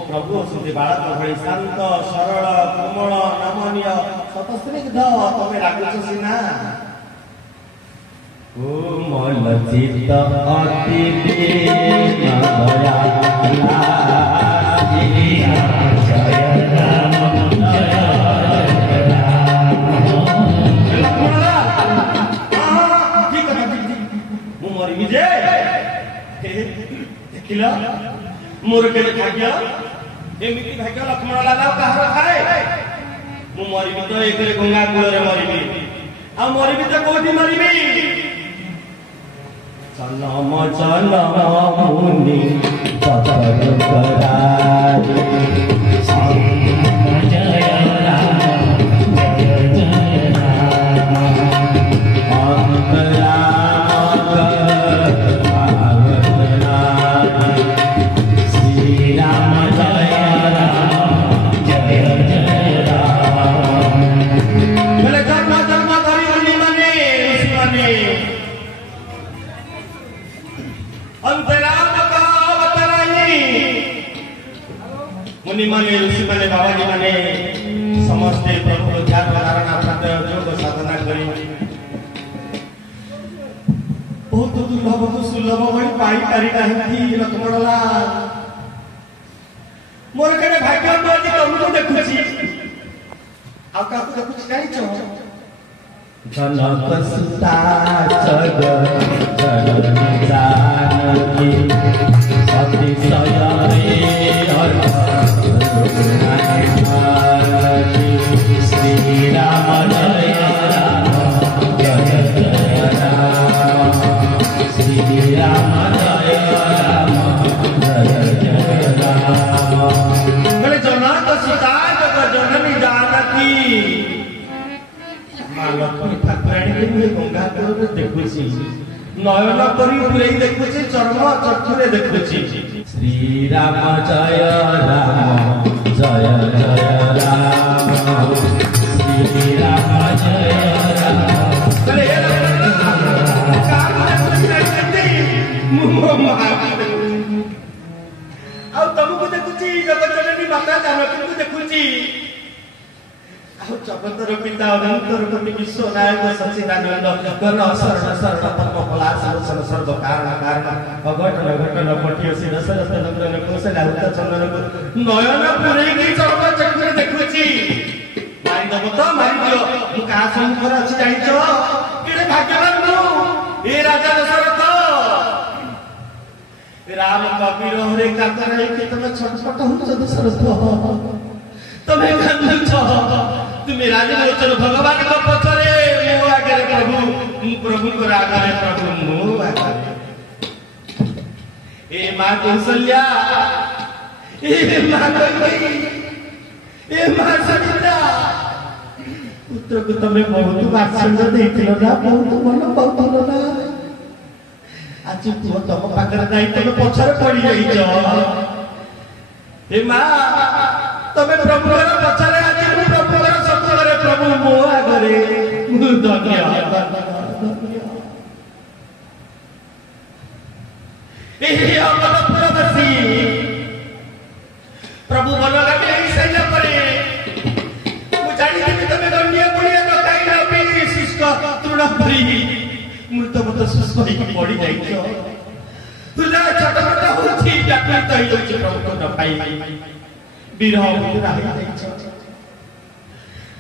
प्रभु सुधी बालक भली शांत सरल कोमल नमनीय सतस्निग्ध तमे लागुछ सिना ओ मन चित्त अति दया जय राम मु मरि विजय देखिला मोर के भाग्य एमिति भाग्य लक्ष्मण लाला कहार खाए मु मरिबी तो एकरे गंगा कूल रे मरिबी आ मरिबी तो कोठी मरिबी चलम मुनि सतर करारे जय राम जय राम मुनि माने ऋषि माने बाबाजी माने समस्ते प्रभु ध्यान धारणा प्रातः योग साधना करी बहुत दुर्लभ को सुलभ होई पाई पारी नाही लक्ष्मणला मोर केने भाग्य तो आज तुमको देखुची आ काकू देखुची काई छ जनक सुता जग जननी जानकी सती सयरे श्री राम जय राम जय जय राम श्री राम जय राम जय जय राम बोले जनक सीता जग जननी जानकी मां लक्ष्मी ठाकुराणी के गंगा कूल देखुची नयन करी पुरई देखुची चर्म चक्षुरे देखुची श्री राम जय राम जय जय राम श्री राम जय राम चले ଆଉ ତମକୁ ଦେଖୁଛି ଜଗତଜନନୀ ମାତା ଜାନକୀଙ୍କୁ ଦେଖୁଛି ଆଉ ଜଗତର ପିତା ଅନନ୍ତର କୋଟି ବିଶ୍ୱନାୟକ ସଚିଦାନନ୍ଦ ଗଣ ଶରଣ ଶରଣ ପଦ୍ମ ପଳାଶ ଲୋଚନ ସର୍ବ କାରଣ କାରଣ ଅଘଟନ ଘଟନ ପଠିୟ ସିଂହ ସରସ୍ତ ନନ୍ଦନ କୌଶଲା ଉତ ଚନ୍ଦନକୁ ନୟନ ପୁରେଇକି ଚର୍ମ ଚକ୍ଷୁରେ ଦେଖୁଛି ମାରିଦବ ତ ମାରିଦିଅ ମୁଁ କାହା ସମ୍ମୁଖରେ ଅଛି ଜାଣିଛ କେଡ଼େ ଭାଗ୍ୟବାନ ମୁଁ ଏ ରାଜା ଦଶରଥ राम कबीर हरे कातर है तमे छटपट होछ दशरथ तमे कांदुछ तुमे राजलोचन भगवान को पछरे मो आगे प्रभु प्रभु को आगे प्रभु मो आगे ए मां कौशल्या ए मां कई ए मां सविता पुत्र को तमे बहुत वात्सल्य देथिलो ना बहुत मन पाउथिलो ना आज तू तुम पाखरे नहीं तुम पछरे पड़ी जाइछ हे मां तमे प्रभु रे पछरे आज मु प्रभु रे सत्य रे प्रभु मो आगरे मु धन्य ए अमरपुरवासी प्रभु बनला के सैया करे फ्री मृत मत सुस्थ पड़ी जाइछ तुला छटपट होछि व्याकुलित होई जाइछ प्रभु न पाई विरह भूतरा होई जाइछ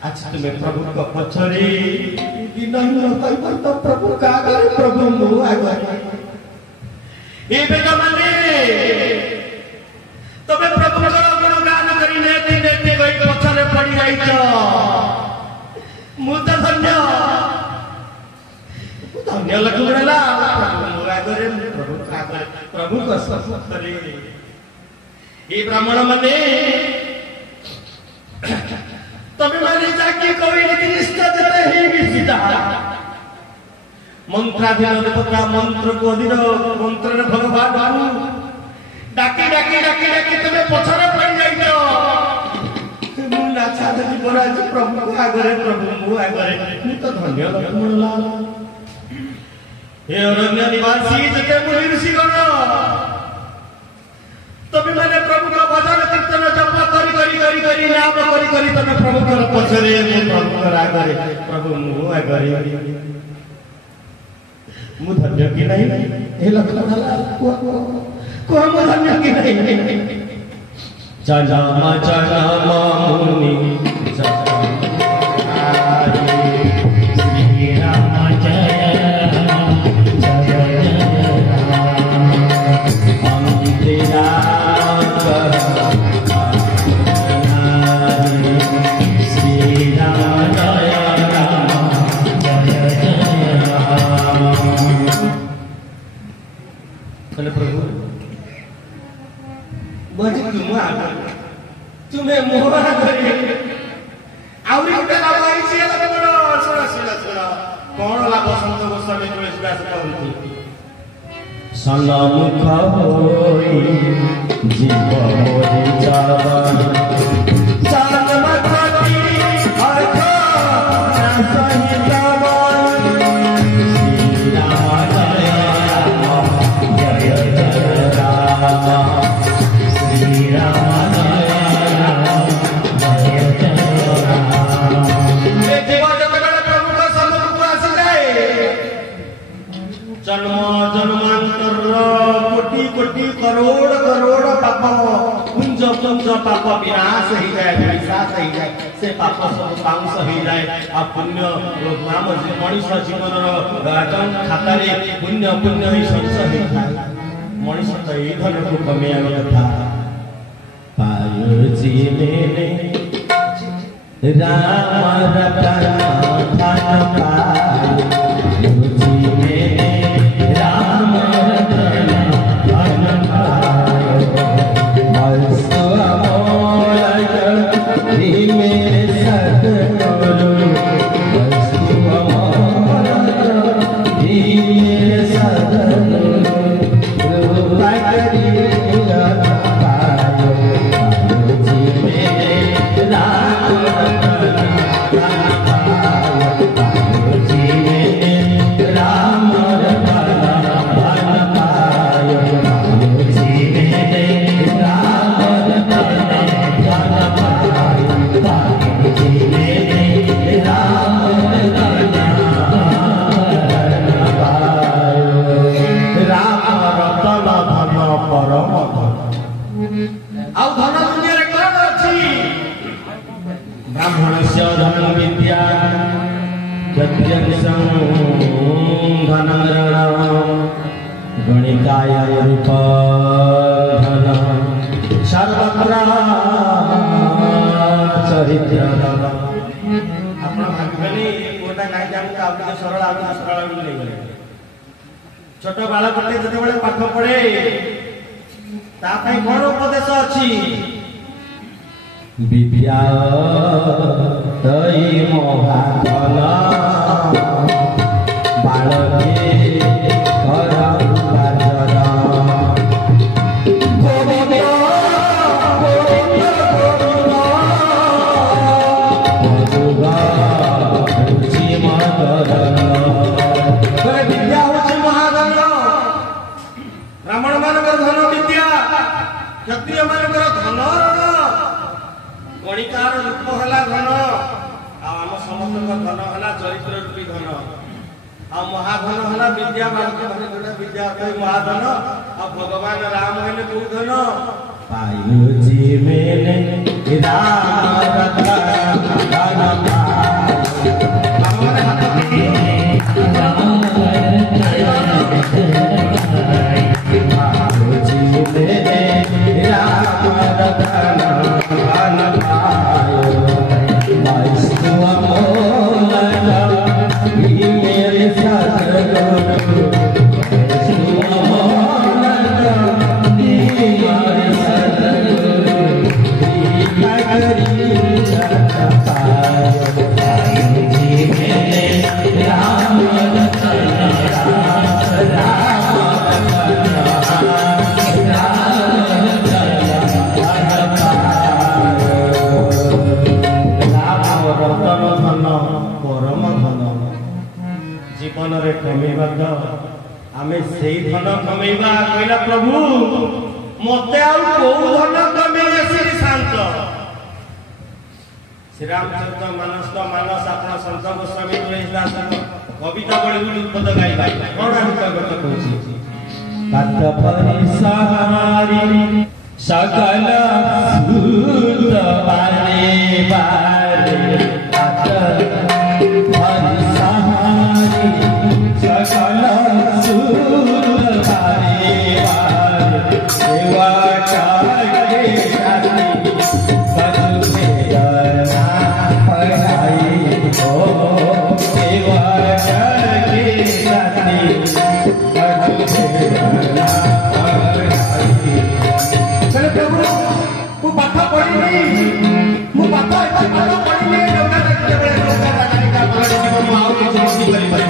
आज तुम्हें प्रभु को पछरे दिन कहब तो प्रभु का आगे प्रभु मो आगे ए बेटा माने तबे प्रभु को गुणगान करी नेते नेते गई पछरे पड़ी जाइछ मु तो धन्य लगला प्रभु आगे प्रभु को सत्सरे ये ब्राह्मण माने तबे माने जाके कोई निष्ठा जते ही विसिता मंत्राधीन देवता मंत्र को अधीन मंत्र ने भगवान बाबू डाकी डाकी डाकी डाकी तबे पछरे पड़ जाइछो मु नाचा देबी बराज प्रभु को आगे प्रभु मु आगे मु तो धन्य लगला हे अरण्य निवासी जते मुनि ऋषि गण तबे माने प्रभु का भजन कीर्तन जप करी करी करी करी नाम करी करी तबे प्रभु कर पछरे प्रभु कर आगे प्रभु मु आगे मु धन्य की नहीं हे लखनला को मु धन्य की नहीं चनामा चनामा मुनि श्री राम जय तुम्हें मोहरा करी आउरी गोटे लाभ आइछि सुन कौन लाभ संत गोस्वामी तुलसीदास कहନ୍ତି सनमुख होई जीव मोहि जावा सनमुखी अर्थ सहि जावा श्री राम जय राम श्री राम जन्म जन्मांतर कोटि कोटि करोड़ करोड़ पाप पुंज पुंज पाप विनाश हो जाए विनाश हो जाए से पाप सब पाउंस हो जाए आ पुण्य नाम मनुष्य जीवन खाता पुण्य पुण्य ही संचय होता है मनुष्य तो ये धन को कमिया कथा पायो जीने राम रतन धन पायो जीने राम रतन धन पायो मत्स्य अमोलक धीमे सतगुरु मत्स्य अमोलक धीमे सतगुरु पाकरी ब्राह्मणस्य धन विद्या यद्यंसं धनं गणिकाय रूप धन सर्वत्र चरित्र आपण भागबेनी कोटा काई जान का आपके सरल ले गले छोट बालकटे जते बळे पाठ पढे ता पई कोन उपदेश अछि विद्या तई महाधन बालके कर उपार्जन गोविंद गोविंद गोविंद रुचि मदन विद्या होछि महाधन ब्राह्मण मानकर धन विद्या क्षत्रिय मानकर धन गणिकार रूप हला धन आम समस्त धन हला चरित्र रूपी धन आ महाधन हला विद्या बालक भने जोड़ा विद्या कई महाधन आ भगवान राम हेले को धन पायो जी मैंने राम रतन धन भगवान हाथ में पायो जी मैंने राम रतन धन पायो वैष्णव मोलन मेरे सतगुरु वैष्णव मोलन मेरे सतगुरु करी पायो जी मैंने राम रतन जीवन रे कमेबा तो आमे सेई धन कमेबा कहला प्रभु मते आ को धन कमेबे श्री शांत श्री रामचंद्र मानस तो मानस अपना संत गोस्वामी तुलसीदास कविता बड़ी बड़ी पद गाइबा कोन हित गत कहछि कत परिसारी सकल सूत बारे बारे कत परिसारी सकल सूत बारे बारे सेवा चाहे शादी बदु भेदना पढ़ाई हो सेवा चाहे शादी बदु भेदना पढ़ाई चले प्रभु तू पाठ पढ़ी मु पाठ पढ़ी लोका देखते बड़े लोका दानी का बड़े जीवन में आउ किछ करि पारि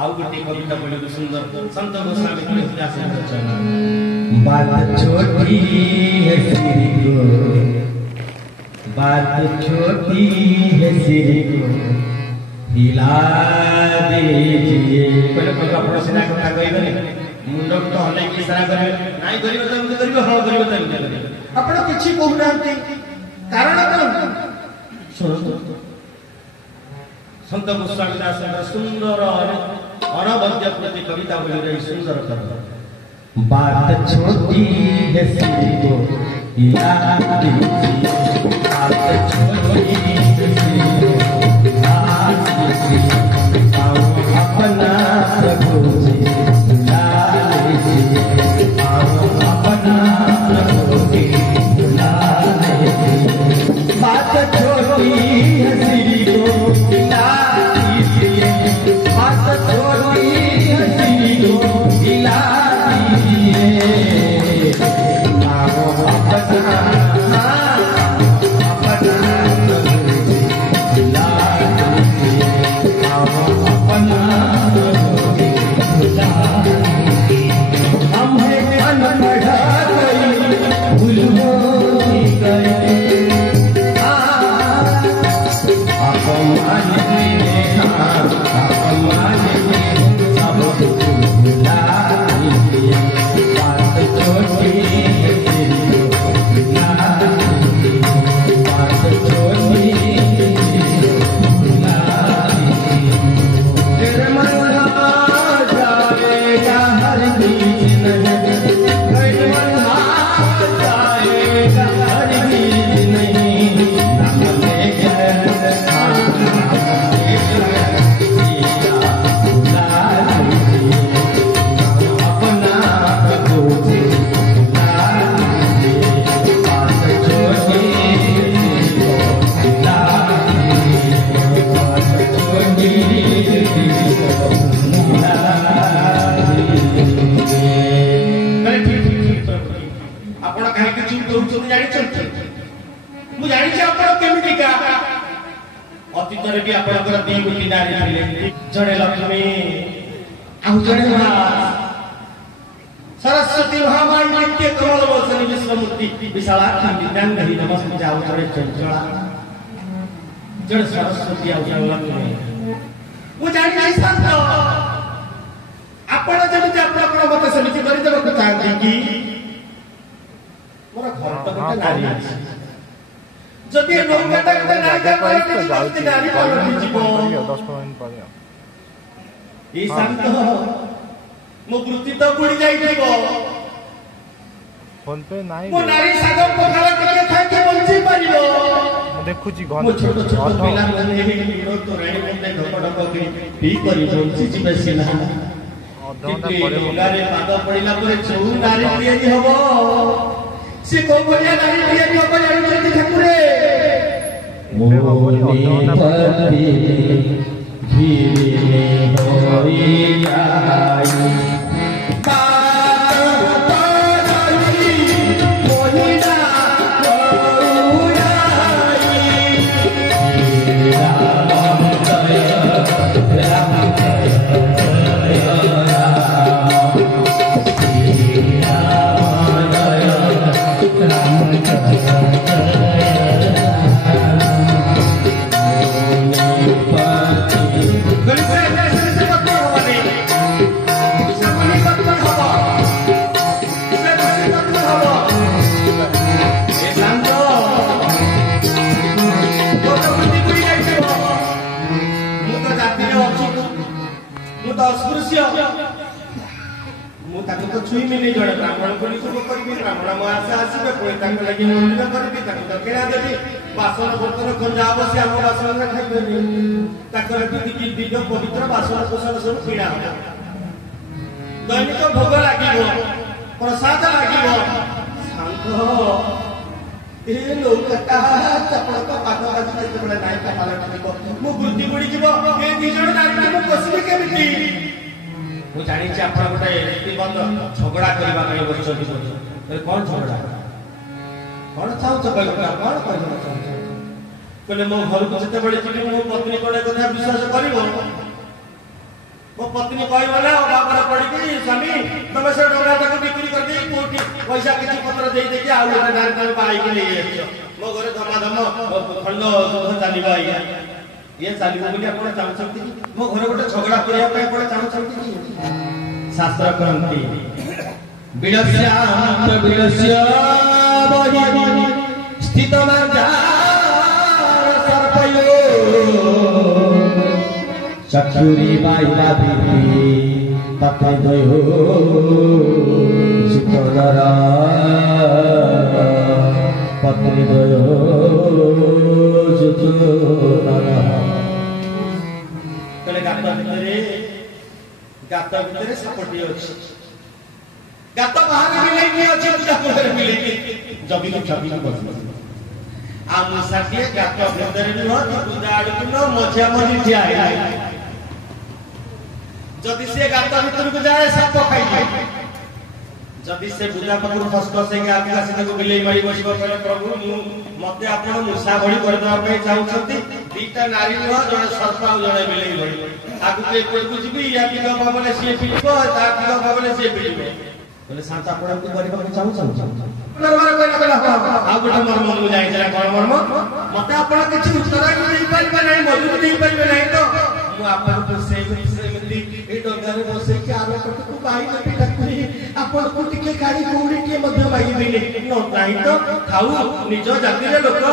आउ गोटे कविता बड़ी सुंदर संत गोस्वामी तुलसीदास रचना बात छोटी है श्री को बात छोटी है श्री को हिला दीजिए पहले को अपन सिना कथा कहबे मुंड तो हले की सारा करबे नाही करियो त हम करियो हां करियो त हम करियो अपन किछि कहू नांती कारण कोन सुनो संत गोस्वामी दास सुंदर अनवद्य प्रति कविता बोली सुंदर कर बात छोटी है श्री को बात छोटी है श्री को अपना प्रभु जी अपना प्रभु जी बात छोटी है श्री को बात छोटी है श्री को जड़े लक्ष्मी जड़े सरस्वती महामाई नित्य कमल वसनी विश्वमूर्ति विशालाक्षी विद्यांगरी नमस्ते आउ जड़े चंचला जड़ सरस्वती आउ जड़ लक्ष्मी वो जानि नहीं संत आपण जब आपण मत समिति करि देबो को चाहती कि मोर घर तो गोटे नारी अछि जदि नौकाटा गोटे नायिका करते नारी पलटि जीवो 10 मिनिट पर ये शांत मो वृत्ति तो बुड़ी जाइबो फोन पे नाही मो नारी सागर पखाला टिके खाइ के बंची परिबो देखु जी घर मो छोट छोट पिला माने विरोध तो राणी बंदे ढकढक के पी करी बंची जीवे सिना अधोंदा पड़े गारे पाद पड़िला परे चौ नारी तियारी हबो से को बलिया नारी तियारी हबो जानि जल्दी ठाकुरे मोने पति धीरे होई जाई छुई मिली जड़े ब्राह्मण को निजुक करी ब्राह्मण मास आसीबे कोई ताक लागि मंदिर करबी ताक दक्षिणा देबी बासन बर्तन खंजा अवश्य हम बासन रे खाइबे ताक रीति दिव्य पवित्र बासन कुशल सब किणा दैनिक भोग लागिबो प्रसाद लागिबो शांत ए लोकटा चपल तो पाद आज के बडा नायका पालन को मु बुद्धि बुडी जीवो ए दी जण नारी को पसिबे केमिति मु जानि छी आपण गोटे रीतिबंध झगड़ा करबा ପାଇଁ बसछी बोले कोन झगड़ा कोन चाउ चकल कोन कहबो चाउ बोले मो घर को जते बडे छी मो पत्नी कोडे कथा विश्वास करिवो मो पत्नी कहबो ना बाबर पड़ी कि स्वामी तमे से डोरा तक बिक्री कर दे कोठी पैसा किछि पत्र दे दे कि आउ गोटे नारी तमे पाई के ले आछो मो घरे धमाधम खंड सुख चालिबा ये चालिबो बोली आपण चाहछंती मो घरे गोटे झगड़ा करिया पे आपण चाहछंती कि शास्त्र करंती विलस्याम विलस्य बहि स्थित मर्जा सर्पयो चक्षुरी बाइला बिरी तथे दयो चितनरा पत्नी दयो जुतनरा कले गात भितर सापटी अछि गात बाहर मिलेनी अछि पूजा करे मिलेनी जबी बस आ मुसाटिए गात भितर न पूजा आडू न मझिया मझी ठिया है जदि से गात भितर को जाए साप खाइ जदि से बुझा पकड़ फसको से आगे आसी को बिलेई मारी बसिबो करे प्रभु मते आपण मुसा भଳି करदवा पे चाहउछंती दीटा नारी न जने सर्प आ जने बिलेई भଳି आगु के कोई बुझबी या कि बाबले से पिलिबो ता कि बाबले से पिलिबो बोले शांत आपण को करबा चाहउछंती नरमार कहला आ गोटे मर्म को जाई जरा कोन मर्म मते आपण किछि उत्तर देई पाइबे नै मजूर देई पाइबे नै तो मु आपण को से मिली ए डगारे बसे के आरो को बाई ने डाकुरी आपण को टिके गाड़ी कोडी के मध्य बाई बिले न नाही तो खाऊ निज जाति रे लोक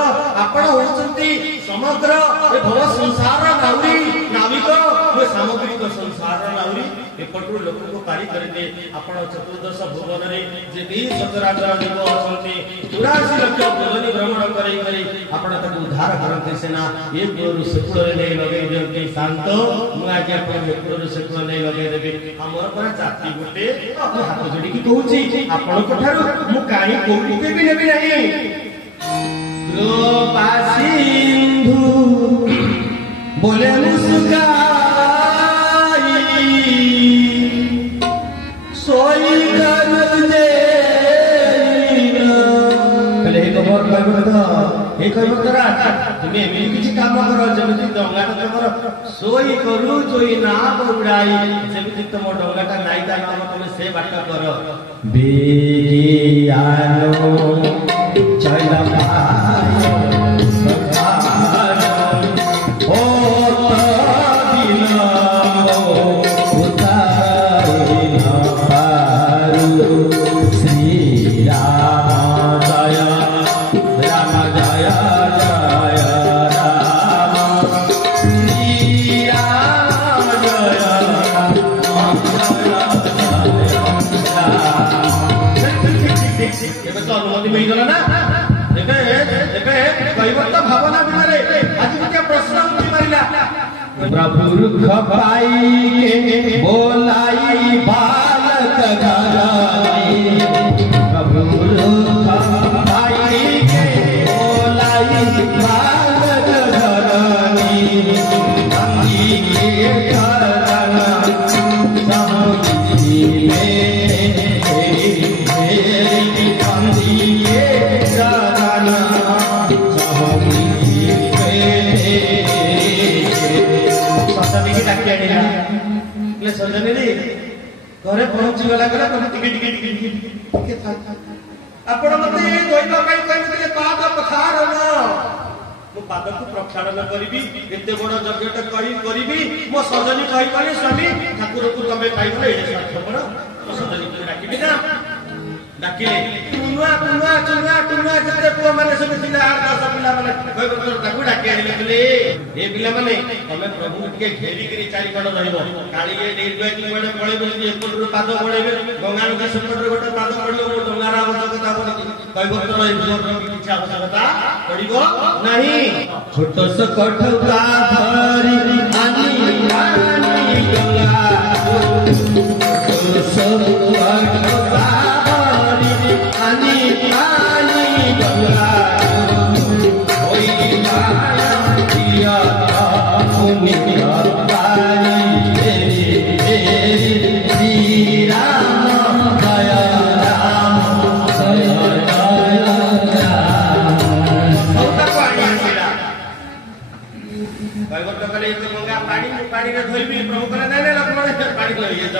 आपण होचंती समग्र ए भव संसार नाउरी नाविक ओ सामग्रिक संसार नाउरी एपटु लोक को पारी करे दे आपण चतुर्दश भुवन रे जे भी सचराचर जीव अछंती 84 लक्ष भुवन भ्रमण करै करै आपण तक उद्धार करते सेना ए गुरु सेकुल रे नै लगे दियंती शांत मु आज आपण गुरु सेकुल नै लगे देबे हमर पर जाति गोटे हाथ जोड़ी की कहूची आपण को थारु मु काई कोठी देबी नेबी नाही कृपा सिंधु बोले मुस्काई सोई कर दे कले एक बार कहबो हे कहबो तोरा तुमे एमी किछि काम कर जेमिति डंगाटा तमर सोई करू जोई ना उड़ाई जेमिति तम डंगाटा नाई ता नाम तमे से बाट कर बेगियानो चला भाई सखार ओ तदिना उतारी ना पारू श्री राम जय राम जय जय राम श्री राम जय राम ଏବେ ତ ଅନୁମତି ମିଳିଗଲା ନା ଏବେ ଏବେ କହିବ ତ ଭାବନା ବିନାରେ ଆଜି ଗୋଟେ ପ୍ରଶ୍ନ ଉଠି ମାରିଲା प्रभु रुख पाई के बोलाई बालक घरानी प्रभु रुख पाई के बोलाई बालक घरानी अंगी के घराना समुद्री में अंगी के घराना समुद्री सजनी की डाकी आनिला ले सजनी रे घरे पहुंची गला गला तमे टिके टिके टिके टिके था आपण मते कोइबा काई कहले पाद पखार न मो पाद को प्रक्षालन करबी एते बड़ यज्ञ करबी मो सजनी कहि पाले स्वामी ठाकुर को तमे पाइबो एडे स्वार्थ बड़ मो सजनी को डाकिबी ना डाकिले टुनुआ जते पुआ माने सब थिला 8-10 पिला माने कहबो तोर ताकू डाके आइले बोले ए पिला माने तमे प्रभु के घेरी करी चारि कड रहिबो काली ए डेर गय कि बडे पळे बोली एपटु पाद पळेबे गंगा नदी सेपटु गोटे पाद पडियो मो डंगारा आवश्यकता बोली कहबो तोर ए किछि आवश्यकता पडिबो नाही छोट स कठका धरी आनी आनी गंगा छोट स कठका आनी आनी गंगा होई माया दिया पुनिया पानी श्री राम जय राम जय जय राम औता पानी आसीला भगवत कले तो गंगा पानी रे धोइबी प्रभु कले नै नै लक्ष्मण पानी लइए त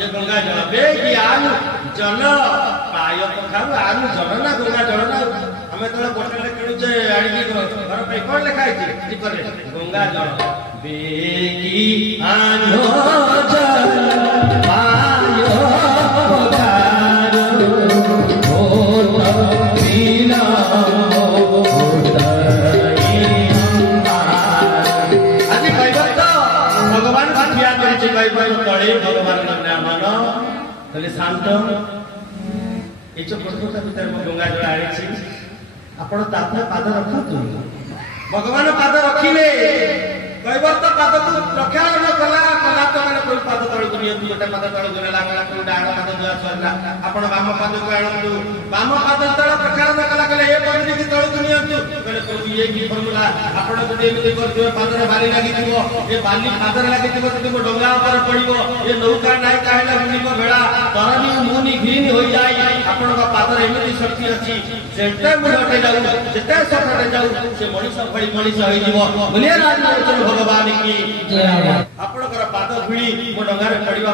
ये गंगा जल बे कि आलू जल पाय पखारु आलू जल ना गंगा जल ना हमें तो बोतल ले किनु जे आडी घर पे कोन लिखा है जी करे गंगा जल बे कि आलू जल पाय पखारु ओ पीला आज भगवत भगवान कैबल तले भगवान नामन कहले शांत ये जो प्रभुता भीतर मैं गंगा जल आनी आपण तापने पाद रखतु भगवान पाद रखिले कैबल तो पाद को रक्षा न कला कला तो मैंने कोई पाद तले दुनिया गोटे पाद तले गुनेला गला को डाण पाद दुआ सरला आपण वाम पाद को आणतु वाम पाद तले प्रकार न कला कले ए पद की तले दुनिया कहले प्रभु ये की फॉर्मूला आपण जदि एमि करथिबो पादर बाली लागि दिबो ए बाली पादर लागि दिबो तुम डोंगा ऊपर पड़िबो ए नौका नाय काहेला मुनिको भेड़ा तरनी मुनि घिन होई जाय आपण का पादर एमि शक्ति अछि जेते मुडटे जाऊ जेते सफरे जाऊ से मनुष्य भଳି मनुष्य होई दिबो बोलिए राज भगवान की जय आपण कर पाद धुई मो डोंगा रे पड़िबा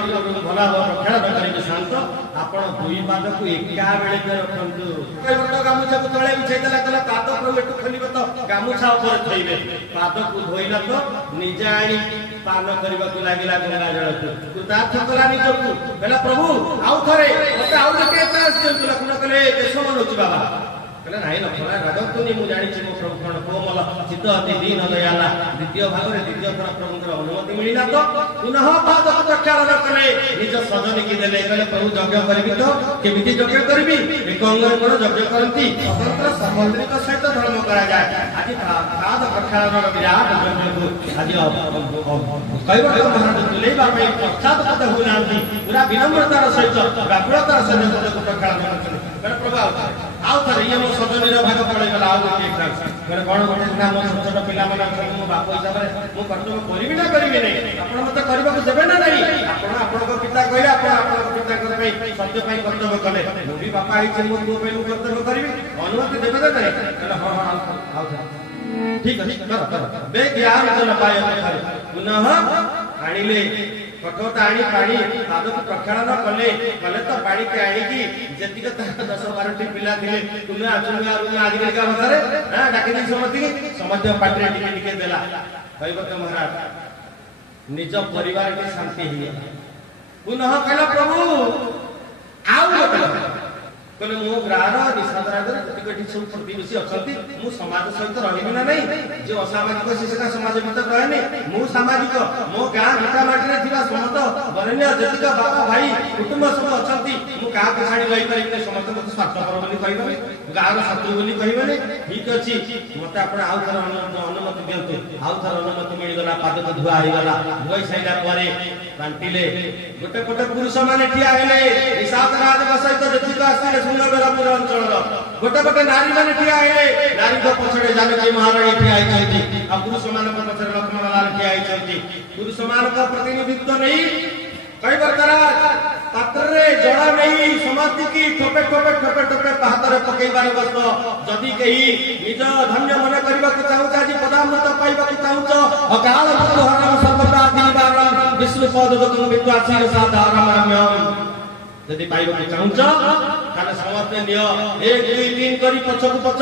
भला रक्षा न करिबे शांत आपण दुई पाद को एका बेले के रखंतु कोई बड़ गामुछा को तळे बिछै देला कला पाद पर एटु खलिबो तो गामुछा ऊपर थइबे पाद को धोइला तो निजे आनी पान करबा को लागिला गंगा जल तू ता थकला नि जकु कहला प्रभु आउ थरे मते आउ के त्रास जंतु लखन कले देश मनोच बाबा कहले नाही लखना राजतुनी मु जानि छि मो प्रभु कोन कोमल चित्त अति दीन दयाला द्वितीय भाग रे द्वितीय थर प्रभुकर अनुमति मिलिला तो पुनः पाद प्रक्षालन कले निज सजनी की देले कहले प्रभु यज्ञ करबी तो केमिति यज्ञ करबी एक अंगरे कोन यज्ञ करंती स्वतंत्र समंत्रित सहित धर्म करा जाय आज पाद प्रक्षालन विराट यज्ञ को आज कैवट महाराज तुलेबा में पश्चात पद हुनांती पूरा विनम्रतार सहित व्याकुलतार सहित प्रक्षालन करते कहले प्रभु आउ थरे ये मो सजनी भाग पड़े गला आउ के खास कहले कोन गोटे ना मो छोट पिला मन मो बाप हिसाब रे मो कर्तव्य करिबि ना करिबि नै आपण मते करबा को देबे ना नै आपण को पिता कहले आपण पिता कर पई सत्य पई कर्तव्य कले मो भी बापा आई छै मो को पे कर्तव्य करिबि अनुमति देबे ना नै कहले हां हां आउ थरे ठीक अछि कर बे ज्ञान जन पाय पुनः आनिले कठोता आनी पानी पाद को प्रक्षालन कले कले तो पानी के आनी की जति का 10-12 टी पिला दिले तुमे आचुंगा रुना आदि का बतारे हां डाके दी समझ पाटरे टिके टिके देला कैवट महाराज निज परिवार के शांति हिया पुनः कहला प्रभु आउ कहले मो ग्राहर निषादराजर कटिकटी सब प्रतिवेशी अछंती मु समाज सहित रहिबि ना नै जे असामाजिक शिक्षा समाज भीतर रहने मु सामाजिक मो गां भिटा माटी रे थिबा समस्त बरण्य जतिका बाबा भाई कुटुंब सब अछंती मु का के छाडी रहि परिबे समस्त मत स्वार्थपर बोली कहबे गां रो शत्रु बोली कहबे ठीक अछि मते आपण आउ थर अनुमति दियंतु आउ थर अनुमति मिल गला पाद को धुआ आइ गला धुई सैला परे कांटिले गोटे गोटे पुरुष माने ठिया हेले निषादराज सहित जतिका आसीले सुंदरबेलापुर अंचल गोटे गोटे नारी माने ठिया हेले नारी को पछड़े जानकी महारानी ठिया आइछथि आ पुरुष मान को पछड़े लक्ष्मणलाल ठिया आइछथि पुरुष मान का प्रतिनिधित्व नहीं कई बरकरा पात्र रे जड़ा नहीं समाधि की ठोपे ठोपे ठोपे ठोपे हाथ रे पकेइबार बस जदि केही निज धन्य मन करबा को चाहू आज पदामृत पाइबा को चाहू अकाल मृत्यु हरण सर्वदा दीवार विष्णु पद तुम विद्वासी साधारण यदि पाइबा को चाहू ताले समस्त नियो 1 2 3 करी पछकु पछ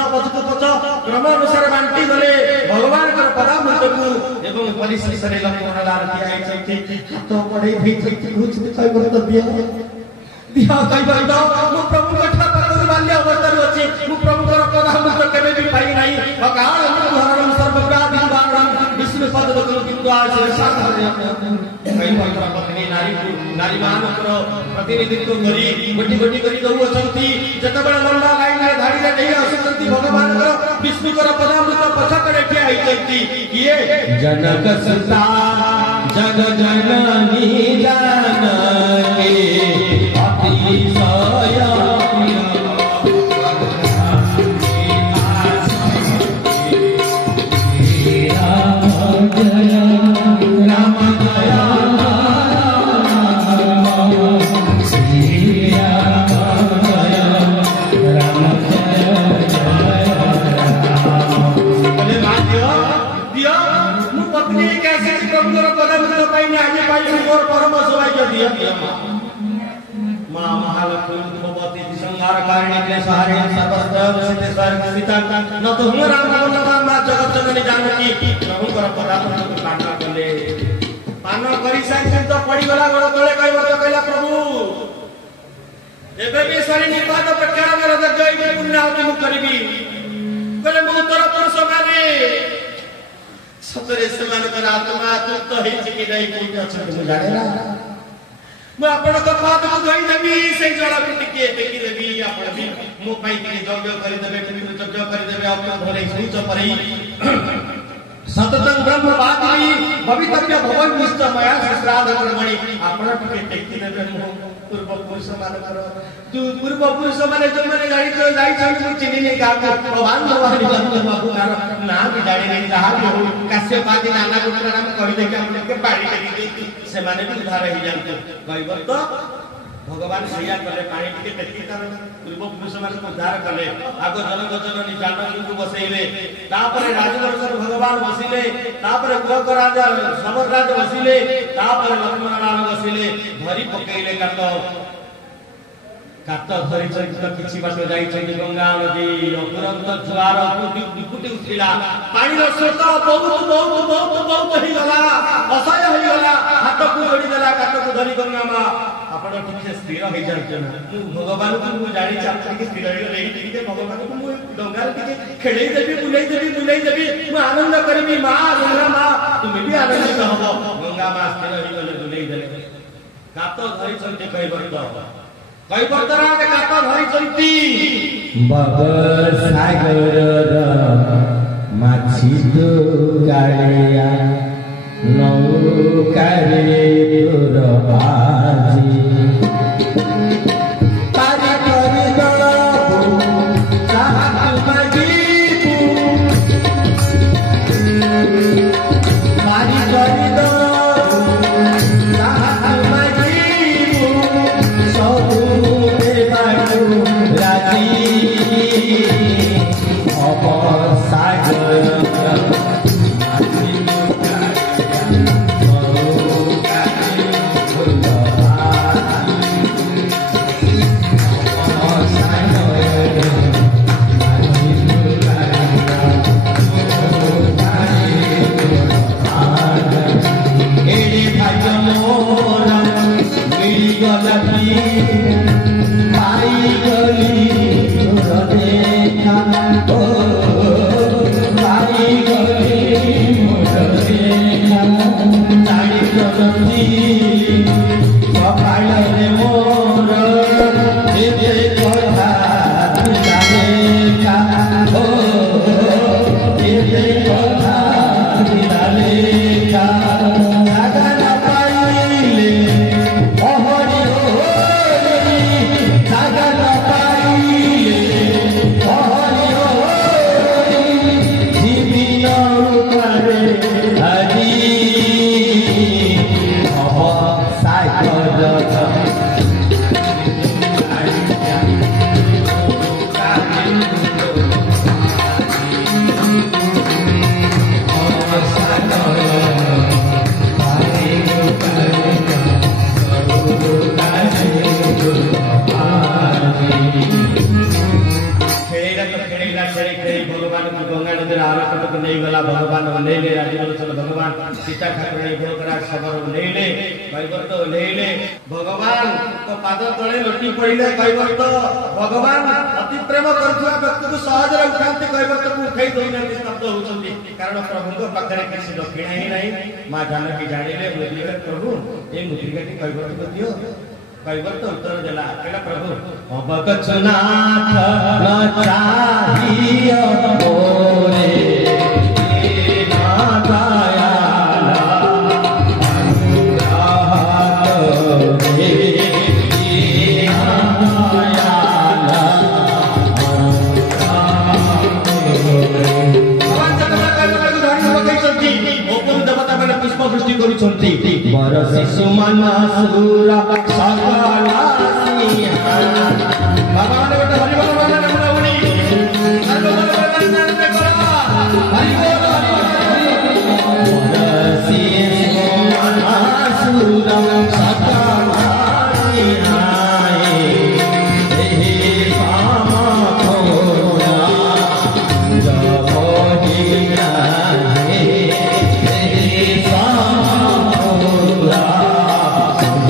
क्रम अनुसार बांटी गले भगवान कर पदामृत को एवं परिशेष रे लक्ष्मणलाल दियाई छै हाथ पड़े भी कुछ कई बरत दिया कई बरत मु प्रभु कथा पर बाल्य अवस्था रे अछि मु प्रभु कर पदामृत केबे भी पाई नाही अकाल मृत्यु हरण सर्वव्याधि निवारण विष्णु पद तुम विद्वास साधारण कई बरत पत्नी नारी मान कर प्रतिनिधित्व करी गोटी गोटी करी दउ अछंती जतबे लंबा लाइन रे धाड़ी रे नहीं असंती भगवान कर विष्णु कर पदामृत पछ करे के आई चलती किए जनक सुता जग जननी जानकी अतिशय मां महालक्ष्मी भगवती संहार कारिणी क्लेशहारिणी सर्वस्त्र सिद्धेश्वर सीता न तो हम राम नाम मां जगत जननी जानकी प्रभु कर पदार्थ पान कले पान करि साइ तो पड़ी गला गड़ तळे कई वर्ष कहला प्रभु एबे भी सारी निपात प्रकार कर जय पुण्य आदि मु करबी कहले मु उत्तर पुरुष माने सतरे सेमानकर आत्मा तृप्त होइछि कि नै कोठी अछन मु जाने ना मु आपण को पाद को धोई देबी से जड़ा को टिके देखि देबी आपण भी मु पाई के यज्ञ करि देबे यज्ञ करि देबे अपन घरे सुच परई सततं ब्रह्म वादी भवितव्य भवन निष्ठमया श्राद्ध कर्मणि आपण टिके टेकी देबे मु पूर्व पुरुष मानकर तू पूर्व पुरुष माने जो माने गाड़ी तो जाई छ मु चिनी नै का भगवान भगवान बाबू कार ना भी गाड़ी नै जहा भी हो काश्यप आदि नाना गुण नाम कहि दे के हम के पाड़ी टेकी से माने भी उधार ही जानते कहबो तो भगवान सैया कले पानी टिके टेकी कर पूर्व पुरुष माने उद्धार कले आगो जनगजन जानकी को बसैले तापरे राजवर्षर भगवान बसिले तापरे कुक राजा समर राजा बसिले तापरे लक्ष्मण नारायण बसिले धरी पकैले काट धरी चरित्र किछि बाटे जाई छै गंगा नदी अपुरंत ज्वार कुटी उठिला पानी रो स्रोत बहुत ही गला असह्य होई गला हाथ को जोड़ी देला काट को धरी गंगा मा आपण ठीक से स्थिर होई जाय ना भगवान को मु जानि चाहते कि स्थिर होई रही ठीक है भगवान को मु गंगा के खेलै देबी बुलाई देबी मु आनंद करबी मां गंगा मां तुम भी आनंदित हबो गंगा मां स्थिर होई गले बुलाई देले काट धरी चलते कई बर्तरा के काट धरी चलती बगर सागर माछी तो गाड़िया नौकारे तोर बाजी तारी करी दबू साहत मागीबू तारी करी दबू साहत मागीबू सबू देबाकू राजी अब सागर सीता ठाकुराणी भोगराज सबर लेले कैवर्त लेले भगवान तो पाद तळे लटी पड़िले कैवर्त भगवान अति प्रेम करथुआ व्यक्ति को सहज रे उठांते कैवर्त को उठाई दोइना स्तब्ध होचंती कारण प्रभु को पाखरे किसी दक्षिणा ही नहीं मां जानकी जानिले बोलिले प्रभु ए मुद्रिकाटी कैवर्त को दियो कैवर्त उत्तर देला कहला प्रभु अबकचनाथ न चाहियो मोरे बर शिशु मन सुर सकलासी भगवान बेटा हरि बोल बोल नाम लाउनी हरि बोल बोल नाम पे करा हरि बोल बर शिशु मन सुर सकलासी आए हे पामा खोरा जबोही नाहे हे पामा खोरा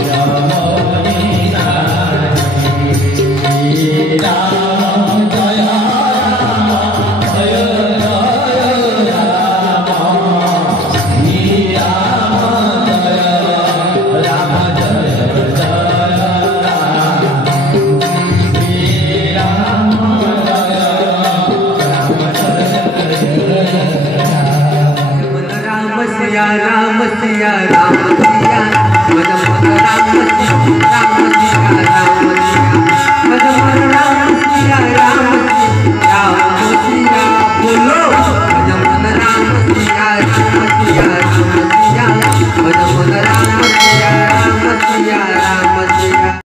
जबोही नाहे मैया